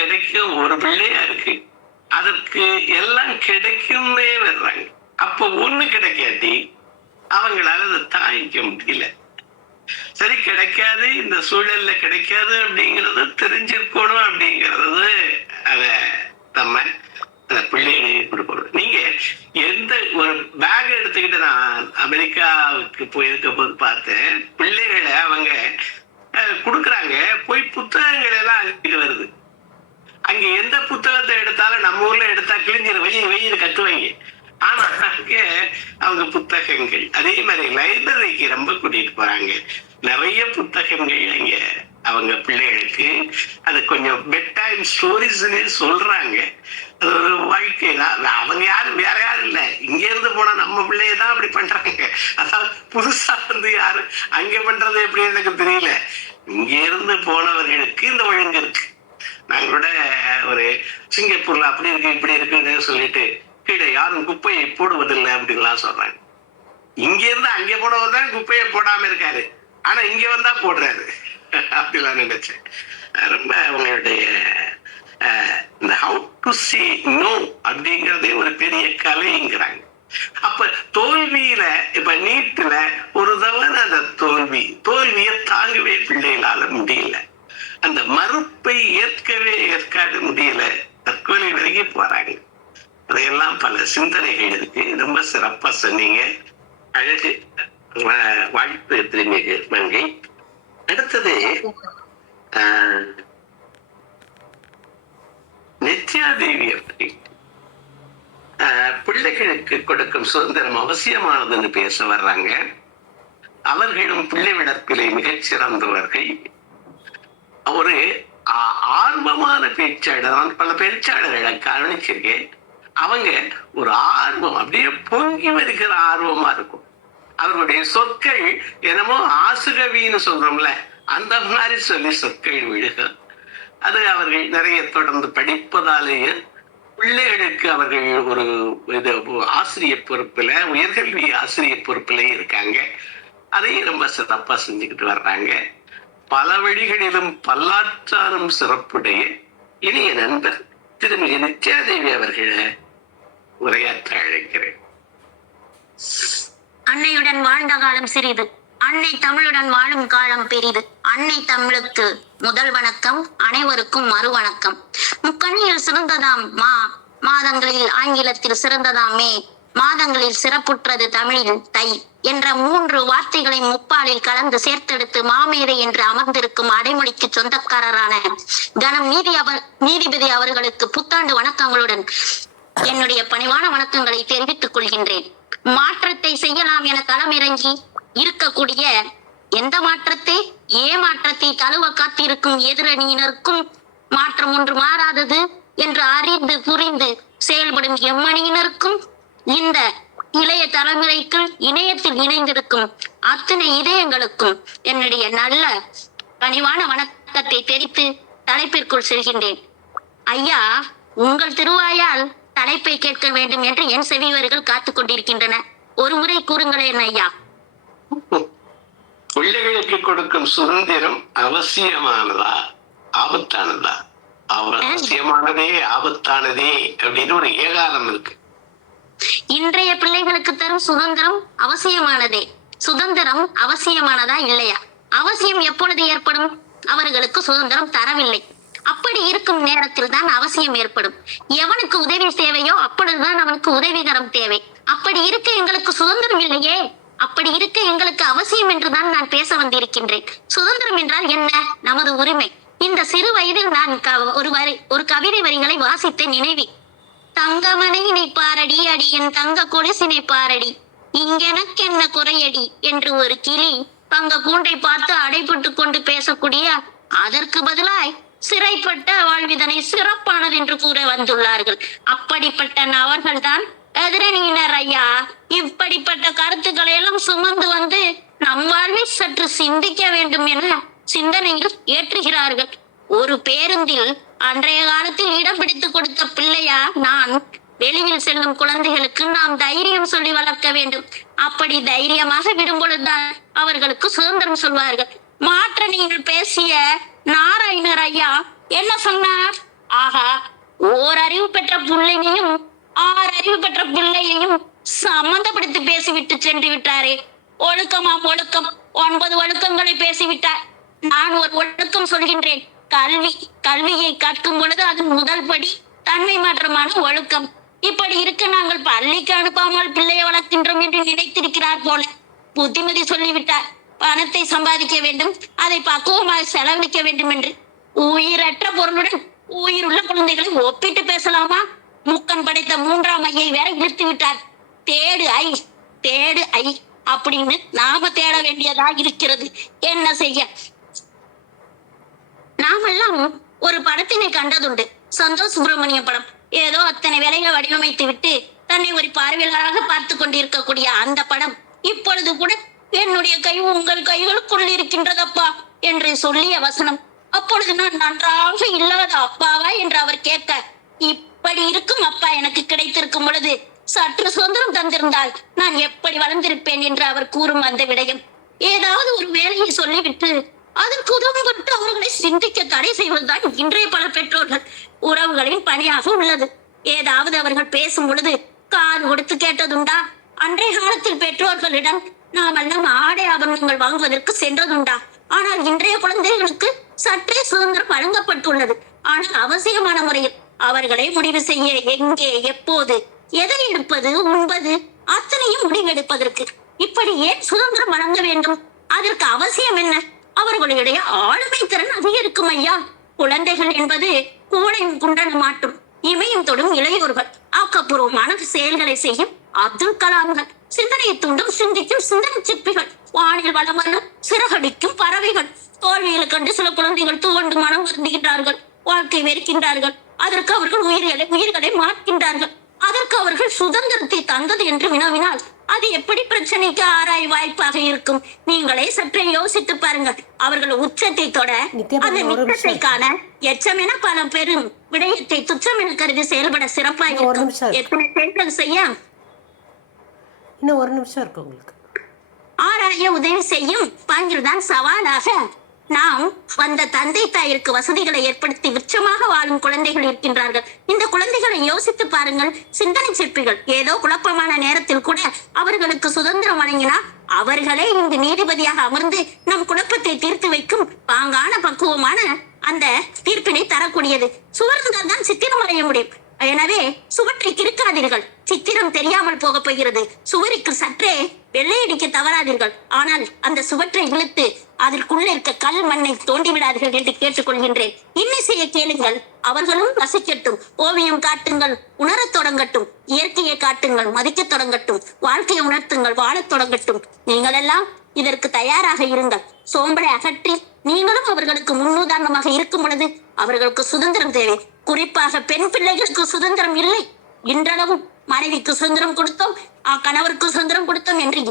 கிடைக்கும் ஒரு பிள்ளையா இருக்கு, அதற்கு எல்லாம் கிடைக்கும்னே வர்றாங்க. அப்போ ஒண்ணு கிடைக்காட்டி அவங்களால அதை தாங்கிக்க முடியல. சரி, கிடைக்காது, இந்த சூழல்ல கிடைக்காது அப்படிங்கிறது தெரிஞ்சிருக்கணும் அப்படிங்கிறது அத நம்ம பிள்ளைகளுக்கு கொடுக்கணும். நீங்க எந்த ஒரு பேக் எடுத்துக்கிட்டு நான் அமெரிக்காவுக்கு போயிருக்க போது பார்த்தேன், பிள்ளைகளை அவங்க கொடுக்குறாங்க, போய் புத்தகங்கள் எல்லாம் அழிட்டு வருது. அங்க எந்த புத்தகத்தை எடுத்தாலும் நம்ம ஊர்ல எடுத்தா கிழிஞ்சிரு வெயில் கட்டுவாங்க. ஆனா அங்க அவங்க புத்தகங்கள், அதே மாதிரி லைப்ரரிக்கு ரொம்ப கூட்டிட்டு போறாங்க. நிறைய புத்தகங்கள் அங்க அவங்க பிள்ளைகளுக்கு அது கொஞ்சம் பெட் டைம் ஸ்டோரிஸ்ன்னு சொல்றாங்க. அது ஒரு வாழ்க்கையில அவங்க யாரும் வேற யாரும் இல்ல, இங்க இருந்து போனா நம்ம பிள்ளையதான் அப்படி பண்றாங்க. அதாவது புதுசா யாரு அங்க பண்றது எப்படின்னு எனக்கு தெரியல. இங்க இருந்து போனவர்களுக்கு இந்த ஒழுங்கு இருக்கு. நாங்களோட ஒரு சிங்கப்பூர்ல அப்படி இருக்கு இப்படி இருக்குன்னு சொல்லிட்டு கீழே யாரும் குப்பையை போடுவதில்லை அப்படின்லாம் சொல்றாங்க. இங்க இருந்து அங்க போனவர் தான் குப்பையை போடாம இருக்காரு, ஆனா இங்க வந்தா போடுறாரு அப்படிலாம் நினைச்சேன். ரொம்ப அவங்களுடைய இந்த ஹவு டு சே நோ அப்படிங்கறதே ஒரு பெரிய கலைங்கிறாங்க. அப்ப தோல்வியில இப்ப நீட்டுல ஒரு தவறு அந்த தோல்வியை தாங்கவே பிள்ளைகளால முடியல. அந்த மறுப்பை ஏற்காத முடியல, தற்கொலை வரைக்கும் போறாங்க. அதையெல்லாம் பல சிந்தனைகள் இருக்கு. ரொம்ப சிறப்பா சொன்னீங்க, அழகு, வாழ்த்து திரும்பிய மங்கை. அடுத்தது நித்யாதேவி அப்படி பிள்ளைகளுக்கு கொடுக்கும் சுதந்திரம் அவசியமானதுன்னு பேச வர்றாங்க. அவர்களும் பிள்ளை வளர்ப்பிலே மிகச் சிறந்தவர்கள். ஒரு ஆர்வமான பேச்சாளர், பல பேச்சாளர்களை கவனிச்சிருக்கேன். அவங்க ஒரு ஆர்வம், அப்படியே பொங்கி வருகிற ஆர்வமா இருக்கும். அவர்களுடைய சொற்கள் என்னமோ ஆசுகவின்னு சொல்றோம்ல, அந்த மாதிரி சொல்லி சொற்கள் விழுகும். அது அவர்கள் நிறைய தொடர்ந்து படிப்பதாலேயே பிள்ளைகளுக்கு அவர்கள் ஒரு ஆசிரியர் பொறுப்புல, உயர்கல்வி ஆசிரியர் பொறுப்புலயும் இருக்காங்க. அதையும் ரொம்ப சிறப்பா செஞ்சுக்கிட்டு வர்றாங்க. பல வழிகளிலும் பல்லாற்றாரும் சிறப்புடைய இனிய நண்பர் திருமதி நித்யாதேவி அவர்களை உரையாற்ற அழைக்கிறேன். அன்னையுடன் வாழ்ந்த காலம் சிறிது, அன்னை தமிழுடன் வாழும் காலம் பெரிது. அன்னை தமிழுக்கு முதல் வணக்கம், அனைவருக்கும் மறு வணக்கம். முக்கண்ணியில் சிறந்ததாம் மாதங்களில் ஆங்கிலத்தில் சிறந்ததாம் மே, மாதங்களில் சிறப்புற்றது தமிழில் தை என்ற 3 வார்த்தைகளை முப்பாலில் கலந்து சேர்த்தெடுத்து மாமேதை என்று அமர்ந்திருக்கும் அடைமொழிக்கு சொந்தக்காரரான கணம் நீதிபதி அவர்களுக்கு புத்தாண்டு வணக்கங்களுடன் என்னுடைய பணிவான வணக்கங்களை தெரிவித்துக் கொள்கின்றேன். மாற்றத்தை செய்யலாம் என களமிறங்கி இருக்கக்கூடிய எந்த மாற்றத்தை ஏமாற்றத்தை தழுவ காத்திருக்கும் எதிரணியினருக்கும் மாற்றம் ஒன்று மாறாதது என்று அறிந்து புரிந்து செயல்படும் எம்மணியினருக்கும் இந்த இளைய தலைமுறைக்கு இணையத்தில் இணைந்திருக்கும் அத்தனை இதயங்களுக்கும் என்னுடைய நல்ல பணிவான வணக்கத்தை தெரிவித்து தலைப்பிற்குள் செல்கின்றேன். ஐயா, உங்கள் திருவாயால் தலைப்பை கேட்க வேண்டும் என்று என் செவிவர்கள் காத்துக் கொண்டிருக்கின்றன. ஒரு முறை கூறுங்களேன் ஐயா. பிள்ளைகளுக்கு கொடுக்கும் சுதந்திரம் அவசியமானதா ஆபத்தானதா? அவசியமானதே ஆபத்தானதே அப்படின்னு ஒரு ஏகாலம் இருக்கு. இன்றைய பிள்ளைகளுக்கு தரும் சுதந்திரம் அவசியமானதே. சுதந்திரம் அவசியமானதா இல்லையா? அவசியம் எப்பொழுது ஏற்படும்? அவர்களுக்கு சுதந்திரம் தரவில்லை. அப்படி இருக்கும் நேரத்தில் தான் அவசியம் ஏற்படும். எவனுக்கு உதவி தேவையோ அப்பொழுதுதான் அவனுக்கு உதவிகரம் தேவை. அப்படி இருக்க எங்களுக்கு சுதந்திரம் இல்லையே. அப்படி இருக்க எங்களுக்கு அவசியம் என்றுதான் நான் பேச வந்திருக்கின்றேன். சுதந்திரம் என்றால் என்ன? நமது உரிமை. இந்த சிறு வயதில் நான் ஒரு கவிதை வரிகளை வாசித்த நினைவி. தங்கமனையினை பாரடி, அடி என் தங்க கொலுசினை பாரடி, இங்கெனக்கு என்ன குறையடி என்று ஒரு கிளி தங்க கூண்டை பார்த்து அடைபட்டு கொண்டு பேசக்கூடிய, அதற்கு பதிலாய் சிறைப்பட்ட வாழ்விதனை சிறப்பானது என்று கூற வந்துள்ளார்கள். அப்படிப்பட்ட நபர்கள் தான் எதிரணியினர் ஐயா. இப்படிப்பட்ட கருத்துக்களை எல்லாம் சுமந்து வந்து நம் வாழ்வை சற்று சிந்திக்க வேண்டும் என சிந்தனையில் ஏற்றுகிறார்கள். ஒரு பேருந்தில் அன்றைய காலத்தில் இடம் பிடித்து கொடுத்த பிள்ளையா நான். வெளியில் செல்லும் குழந்தைகளுக்கு நாம் தைரியம் சொல்லி வளர்க்க வேண்டும். அப்படி தைரியமாக விடும் பொழுதுதான் அவர்களுக்கு சுதந்திரம் சொல்வார்கள். மாற்ற நீங்கள் பேசிய நாராயணர் ஐயா என்ன சொன்னார்? அறிவு பெற்ற பிள்ளையையும் 6 அறிவு பெற்ற பிள்ளையையும் சம்பந்தப்படுத்தி பேசிவிட்டு சென்று விட்டாரே. ஒழுக்கமாம் ஒழுக்கம், 9 ஒழுக்கங்களை பேசிவிட்டார். நான் ஒரு ஒழுக்கம் சொல்கின்றேன். கல்வியை கற்கும் பொழுது அது முதல் படி தன்மை மாற்றமான ஒழுக்கம். இப்படி இருக்க நாங்கள் பள்ளிக்கு அனுப்பாமல் பிள்ளையை வளர்க்கின்றோம் என்று நினைத்திருக்கிறார் போல. புத்திமதி சொல்லிவிட்டார். பணத்தை சம்பாதிக்க வேண்டும், அதை பக்குவமாக செலவழிக்க வேண்டும் என்று. உயிரற்ற பொருளுடன் உயிருள்ள குழந்தைகளை ஒப்பிட்டு பேசலாமா? முக்கன் படைத்த 3ஆம் ஐயை வேற இழுத்து விட்டார். தேடு ஐ அப்படின்னு நாம தேட வேண்டியதா இருக்கிறது. என்ன செய்ய? நாமெல்லாம் ஒரு படத்தினை கண்டதுண்டு, சந்தோஷ் சுப்பிரமணிய படம். ஏதோ அத்தனை வேலைகளை வடிவமைத்து விட்டு தன்னை ஒரு பார்வையாளராக பார்த்து கொண்டிருக்கக்கூடிய அந்த படம் இப்பொழுது கூட என்னுடைய கை உங்கள் கைகளுக்குள் இருக்கின்றதப்பா என்று சொல்லிய வசனம். அப்பொழுது நான் நன்றாக இல்லாத அப்பாவா என்று அவர் கேட்க, இப்படி இருக்கும் அப்பா எனக்கு கிடைத்திருக்கும் பொழுது சற்று சுதந்திரம் தந்திருந்தால் நான் எப்படி வளர்ந்திருப்பேன் என்று அவர் கூறும் அந்த விடயம். ஏதாவது ஒரு வேலையை சொல்லிவிட்டு அதற்கு உதவப்பட்டு அவர்களை சிந்திக்க தடை செய்வதுதான் இன்றைய பல பெற்றோர்கள் உறவுகளின் பணியாக உள்ளது. ஏதாவது அவர்கள் பேசும் பொழுது காது கொடுத்து கேட்டதுண்டா? அன்றைய காலத்தில் பெற்றோர்களிடம் நாமெல்லாம் ஆடை ஆபரணங்கள் வாங்குவதற்கு சென்றதுண்டா? ஆனால் இன்றைய குழந்தைகளுக்கு சற்றே சுதந்திரம் வழங்கப்பட்டுள்ளது. ஆனால் அவசியமான முறையில் அவர்களை முடிவு செய்ய எங்கே, எப்போது, எதை எடுப்பது, உண்பது அத்தனையும் முடிவெடுப்பதற்கு இப்படி ஏன் சுதந்திரம் வழங்க வேண்டும்? அதற்கு அவசியம் என்ன? அவர்களுடைய ஆளுமை திறன் அதிகரிக்கும் ஐயா. குழந்தைகள் என்பது கூடையும் குண்டனும் மாட்டும் இமையும் தொடும் இளையோர்கள், ஆக்கப்பூர்வமான செயல்களை செய்யும் அப்துல் கலாம்கள், சிந்தனையை தூண்டும் சிந்திக்கும் சிந்தனை சிற்பிகள், வானில் வளம் வரும் சிறகடிக்கும் பறவைகள். தோல்விகளை கண்டு சில குழந்தைகள் துவண்டு மனம் வருந்துகின்றார்கள், வாழ்க்கை வெறுக்கின்றார்கள். அதற்கு அவர்கள் உயிர்களை மாற்கின்றார்கள். அதற்கு அவர்கள் சுதந்திரத்தை தந்தது என்று வினவினால் அது எப்படி பிரச்சனைக்கு ஆராய் வாய்ப்பாக இருக்கும்? நீங்களே சற்றே யோசித்து பாருங்கள். அவர்கள் உச்சத்தை தொட அந்த மிச்சத்தை காண எச்சமென பல பெரும் விடயத்தை துச்சம் என கருதி செயல்பட சிறப்பாக எத்தனை செயல்கள் செய்ய இன்னும் 1 நிமிஷம் இருக்கு உங்களுக்கு. ஆராய உதவி செய்யும் பாங்கில்தான் சவாலாக நாம் வந்த தந்தை தாயிற்கு வசதிகளை ஏற்படுத்தி உச்சமாக வாழும் குழந்தைகள் இருக்கின்றார்கள். இந்த குழந்தைகளை யோசித்து பாருங்கள். சிந்தனை சிற்பிகள் ஏதோ குழப்பமான நேரத்தில் கூட அவர்களுக்கு சுதந்திரம் வழங்கினால் அவர்களே இங்கு நீதிபதியாக அமர்ந்து நம் குழப்பத்தை தீர்த்து வைக்கும் பாங்கான பக்குவமான அந்த தீர்ப்பினை தரக்கூடியது. சுவர்ந்தால் தான் சித்திரம் வரைய முடியும். எனவே சுவற்றை கிறுக்காதீர்கள், சித்திரம் தெரியாமல் போக போகிறது. சுவருக்கு சற்றே வெள்ளையடிக்க தவறாதீர்கள். ஆனால் அந்த சுவற்றை இழுத்து அதற்குள்ள இருக்க கல் மண்ணை தோண்டி விடாதீர்கள் என்று கேட்டுக்கொள்கின்றேன். இன்னிசையை கேளுங்கள், அவர்களும் ரசிக்கட்டும். ஓவியம் காட்டுங்கள், உணரத் தொடங்கட்டும். இயற்கையை காட்டுங்கள், மதிக்கத் தொடங்கட்டும். வாழ்க்கையை உணர்த்துங்கள், வாழத் தொடங்கட்டும். நீங்கள் எல்லாம் இதற்கு தயாராக இருங்கள். சோம்பலை அகற்றி நீங்களும் அவர்களுக்கு முன்னுதாரணமாக இருக்கும் பொழுது அவர்களுக்கு சுதந்திரம் தேவை. குறிப்பாக பெண் பிள்ளைகளுக்கு சுதந்திரம் இல்லை. இன்றளவும் மனைவிக்கு சுதந்திரம் கொடுத்தோம், கணவருக்கு சுதந்திரம் கொடுத்தோம் என்று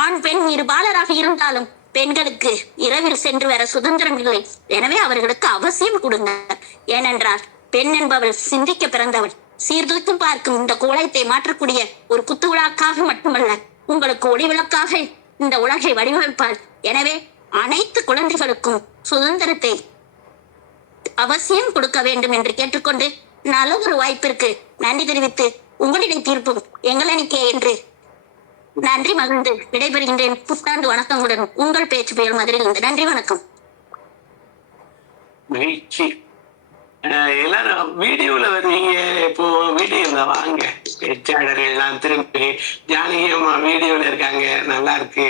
ஆண் பெண் இருபாலராக இருந்தாலும் பெண்களுக்கு இரவில் சென்று வர சுதந்திரம் இல்லை. எனவே அவர்களுக்கு அவசியம் கொடுங்க. ஏனென்றால் பெண் என்பவள் சிந்திக்க பிறந்தவள். சீர்தூக்கும் பார்க்கும் இந்த கோலத்தை மாற்றக்கூடிய ஒரு குத்து விளக்காக மட்டுமல்ல, உங்களுக்கு ஒளி விளக்காக இந்த உலகை வடிவமைப்பாள். எனவே அனைத்து குழந்தைகளுக்கும் சுதந்திரத்தை அவசியம் கொடுக்க வேண்டும் என்று கேட்டுக்கொண்டு நல்ல ஒரு வாய்ப்பிற்கு நன்றி தெரிவித்து உங்களிடம் தீர்ப்பும் எங்களணிக்கே என்று நன்றி மகிழ்ந்து விடைபெறுகின்றேன். புத்தாண்டு வணக்கங்களுடன் உங்கள் பேச்சு புயல் மதுரையிலிருந்து. நன்றி, வணக்கம். மகிழ்ச்சி. எல்லாரும் வீடியோல வருவீங்க, இப்போ வீடியோல வாங்க. பேச்சாளர்கள்லாம் திரும்பி ஜானகி அம்மா வீடியோல இருக்காங்க, நல்லா இருக்கு,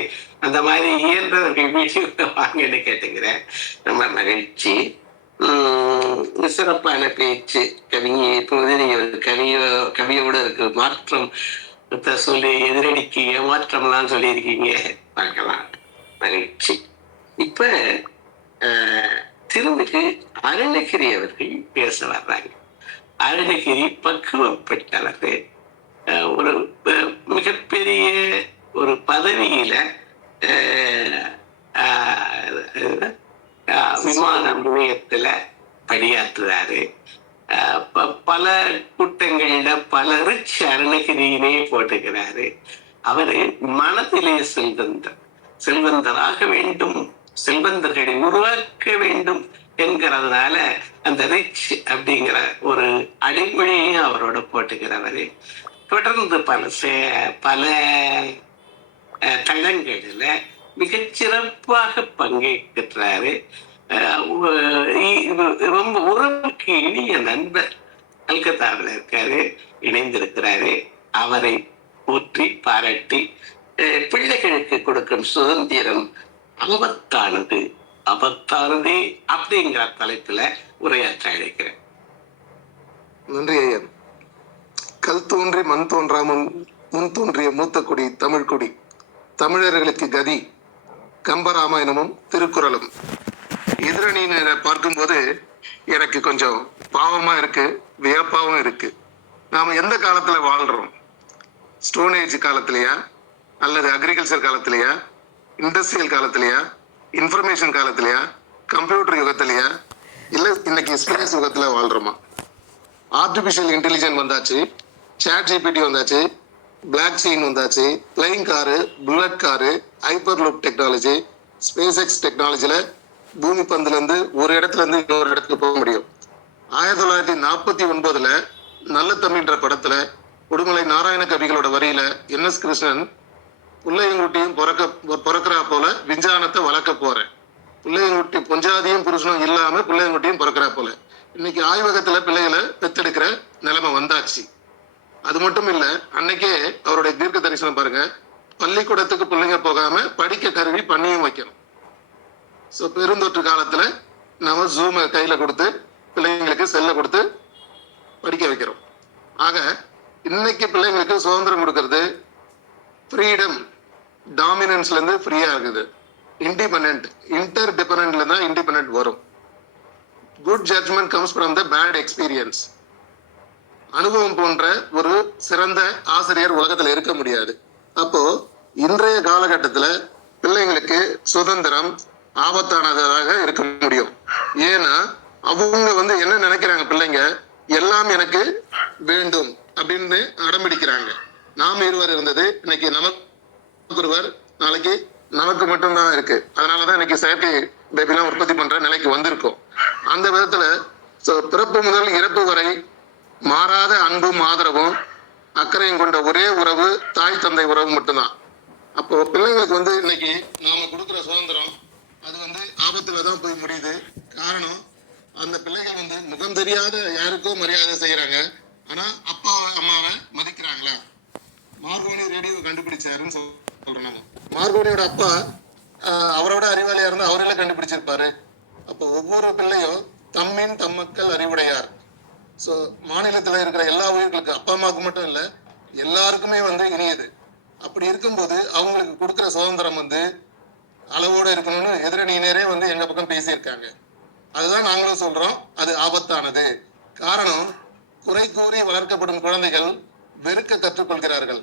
அந்த மாதிரி இயன்றவர்கள் வீடியோல வாங்கன்னு கேட்டுக்கிறேன். ரொம்ப மகிழ்ச்சி. சிறப்பான பேச்சு. கவிஞ இப்போது நீங்க ஒரு கவியோட இருக்கு மாற்றம் சொல்லி எதிரடிக்கு ஏமாற்றம்லாம் சொல்லியிருக்கீங்க, பார்க்கலாம். மகிழ்ச்சி. இப்ப திரும்பிக்கு அருணகிரி அவர்கள் பேச வர்றாங்க. அருணகிரி பக்குவப்பட்டவர். ஒரு மிகப்பெரிய ஒரு பதவியில விமான நிலையத்துல பணியாற்றுறாரு. பல கூட்டங்கள்ல பலருக்கு அருணகிரியினே போட்டுக்கிறாரு. அவரு மனதிலே செல்வந்தராக வேண்டும், செல்வந்தர்களை உருவாக்க வேண்டும் என்கிறதுனால அந்த ரிச் அப்படிங்கிற ஒரு அடைமொழியையும் அவரோட போட்டுக்கிறவர். தொடர்ந்து பல தளங்களில் மிகச்சிறப்பாக பங்கேற்கிறாரு. ரொம்ப உறவுக்கு இனிய நண்பர் கல்கத்தாவில் இருக்காரு, இணைந்திருக்கிறாரு. அவரை போற்றி பாராட்டி பிள்ளைகளுக்கு கொடுக்கும் சுதந்திரம் ஆபத்தானது ஆபத்தானதே அப்படிங்கிற தலைப்புல உரையாற்ற அழைக்கிறேன். நன்றி ஐயா. கல் தோன்றி மண் தோன்றாமல் முன் தோன்றிய மூத்த குடி தமிழ் குடி, தமிழர்களுக்கு கதி, கம்பராமாயணமும் திருக்குறளும். எதிரணியினரை பார்க்கும்போது எனக்கு கொஞ்சம் பாவமா இருக்கு, வியப்பாவும் இருக்கு. நாம எந்த காலத்துல வாழ்றோம்? ஸ்டோன் ஏஜ் காலத்திலையா, அல்லது அக்ரிகல்ச்சர் காலத்திலையா, இண்டஸ்ட்ரியல் காலத்திலையா, இன்ஃபர்மேஷன் காலத்திலையா, கம்ப்யூட்டர் யுகத்திலையா, இல்லை இன்னைக்கு ஸ்பேஸ் யுகத்துல வாழ்றோமா? ஆர்டிபிஷியல் இன்டெலிஜென்ஸ் வந்தாச்சு, சாட் ஜிபிடி வந்தாச்சு, பிளாக் செயின் வந்தாச்சு, flying car, bullet car, hyper loop technology, space X டெக்னாலஜியில் பூமி பந்துலேருந்து ஒரு இடத்துலேருந்து இன்னொரு இடத்துக்கு போக முடியும். 1949 நல்ல தமிழ்ன்ற படத்தில் உடுமலை நாராயண கவிகளோட வரியில் NS கிருஷ்ணன் பிள்ளையங்குட்டியும் பிறக்கிறா போல விஞ்ஞானத்தை வளர்க்க போகிறேன், பிள்ளையங்குட்டி பொஞ்சாதியும் புருஷனும் இல்லாமல் பிள்ளையங்குட்டியும் பிறக்கிறா போல. இன்னைக்கு ஆய்வகத்தில் பிள்ளைகளை பெத்தெடுக்கிற நிலைமை வந்தாச்சு. அது மட்டும் இல்லை, அன்னைக்கே அவருடைய தீர்க்க தரிசனம் பாருங்க, பள்ளிக்கூடத்துக்கு பிள்ளைங்க போகாம படிக்க கருவி பண்ணியும் வைக்கணும். ஸோ பெருந்தொற்று காலத்தில் நம்ம ஜூமை கையில் கொடுத்து பிள்ளைங்களுக்கு செல்லை கொடுத்து படிக்க வைக்கிறோம். ஆக இன்னைக்கு பிள்ளைங்களுக்கு சுதந்திரம் கொடுக்கறது ஃப்ரீடம் டாமினன்ஸ்லேருந்து ஃப்ரீயாக இருக்குது. இண்டிபெண்ட் இன்டர் டிபெண்ட்ல தான் இண்டிபெண்ட் வரும். Good judgement comes from the bad experience. அனுபவம் போன்ற ஒரு சிறந்த ஆசிரியர் உலகத்தில் இருக்க முடியாது. அப்போ இன்றைய காலகட்டத்தில் பிள்ளைங்களுக்கு சுதந்திரம் ஆபத்தானதாக இருக்க முடியும். ஏன்னா அவங்க என்ன நினைக்கிறாங்க, பிள்ளைங்க எல்லாம் எனக்கு வேண்டும் அப்படின்னு அடம்பிடிக்கிறாங்க. நாம் இருவர் இருந்தது, இன்னைக்கு நமக்கு ஒருவர், நாளைக்கு நமக்கு மட்டும்தான் இருக்கு. அதனாலதான் இன்னைக்கு செயற்கை பேபிலாம் உற்பத்தி பண்ற நிலைக்கு வந்திருக்கோம். அந்த விதத்துல பிறப்பு முதல் இறப்பு வரை மாறாத அன்பும் ஆதரவும் அக்கறையும் கொண்ட ஒரே உறவு தாய் தந்தை உறவு மட்டும்தான். அப்போ பிள்ளைங்களுக்கு இன்னைக்கு நாம கொடுக்குற சுதந்திரம் அது ஆபத்துல தான் போய் முடியுது. காரணம், அந்த பிள்ளைகள் முகம் தெரியாத யாருக்கோ மரியாதை செய்யறாங்க, ஆனா அப்பா அம்மாவை மதிக்கிறாங்களா? மார்கோனி ரேடியோ கண்டுபிடிச்சாருன்னு சொல்றோம். நம்ம மார்கோனியோட அப்பா அவரோட அறிவாளியா இருந்தா அவரெல்லாம் கண்டுபிடிச்சிருப்பாரு. அப்போ ஒவ்வொரு பிள்ளையும் தம்மின் தம்மக்கள் அறிவுடையார். ஸோ மாநிலத்தில் இருக்கிற எல்லா உயிர்களுக்கு, அப்பா அம்மாவுக்கு மட்டும் இல்லை, எல்லாருக்குமே இனியது. அப்படி இருக்கும்போது அவங்களுக்கு கொடுக்குற சுதந்திரம் அளவோடு இருக்கணும்னு எதிரணியினரே எங்க பக்கம் பேசியிருக்காங்க. அதுதான் நாங்களும் சொல்றோம், அது ஆபத்தானது. காரணம், குறை கூறி வளர்க்கப்படும் குழந்தைகள் வெறுக்க கற்றுக்கொள்கிறார்கள்,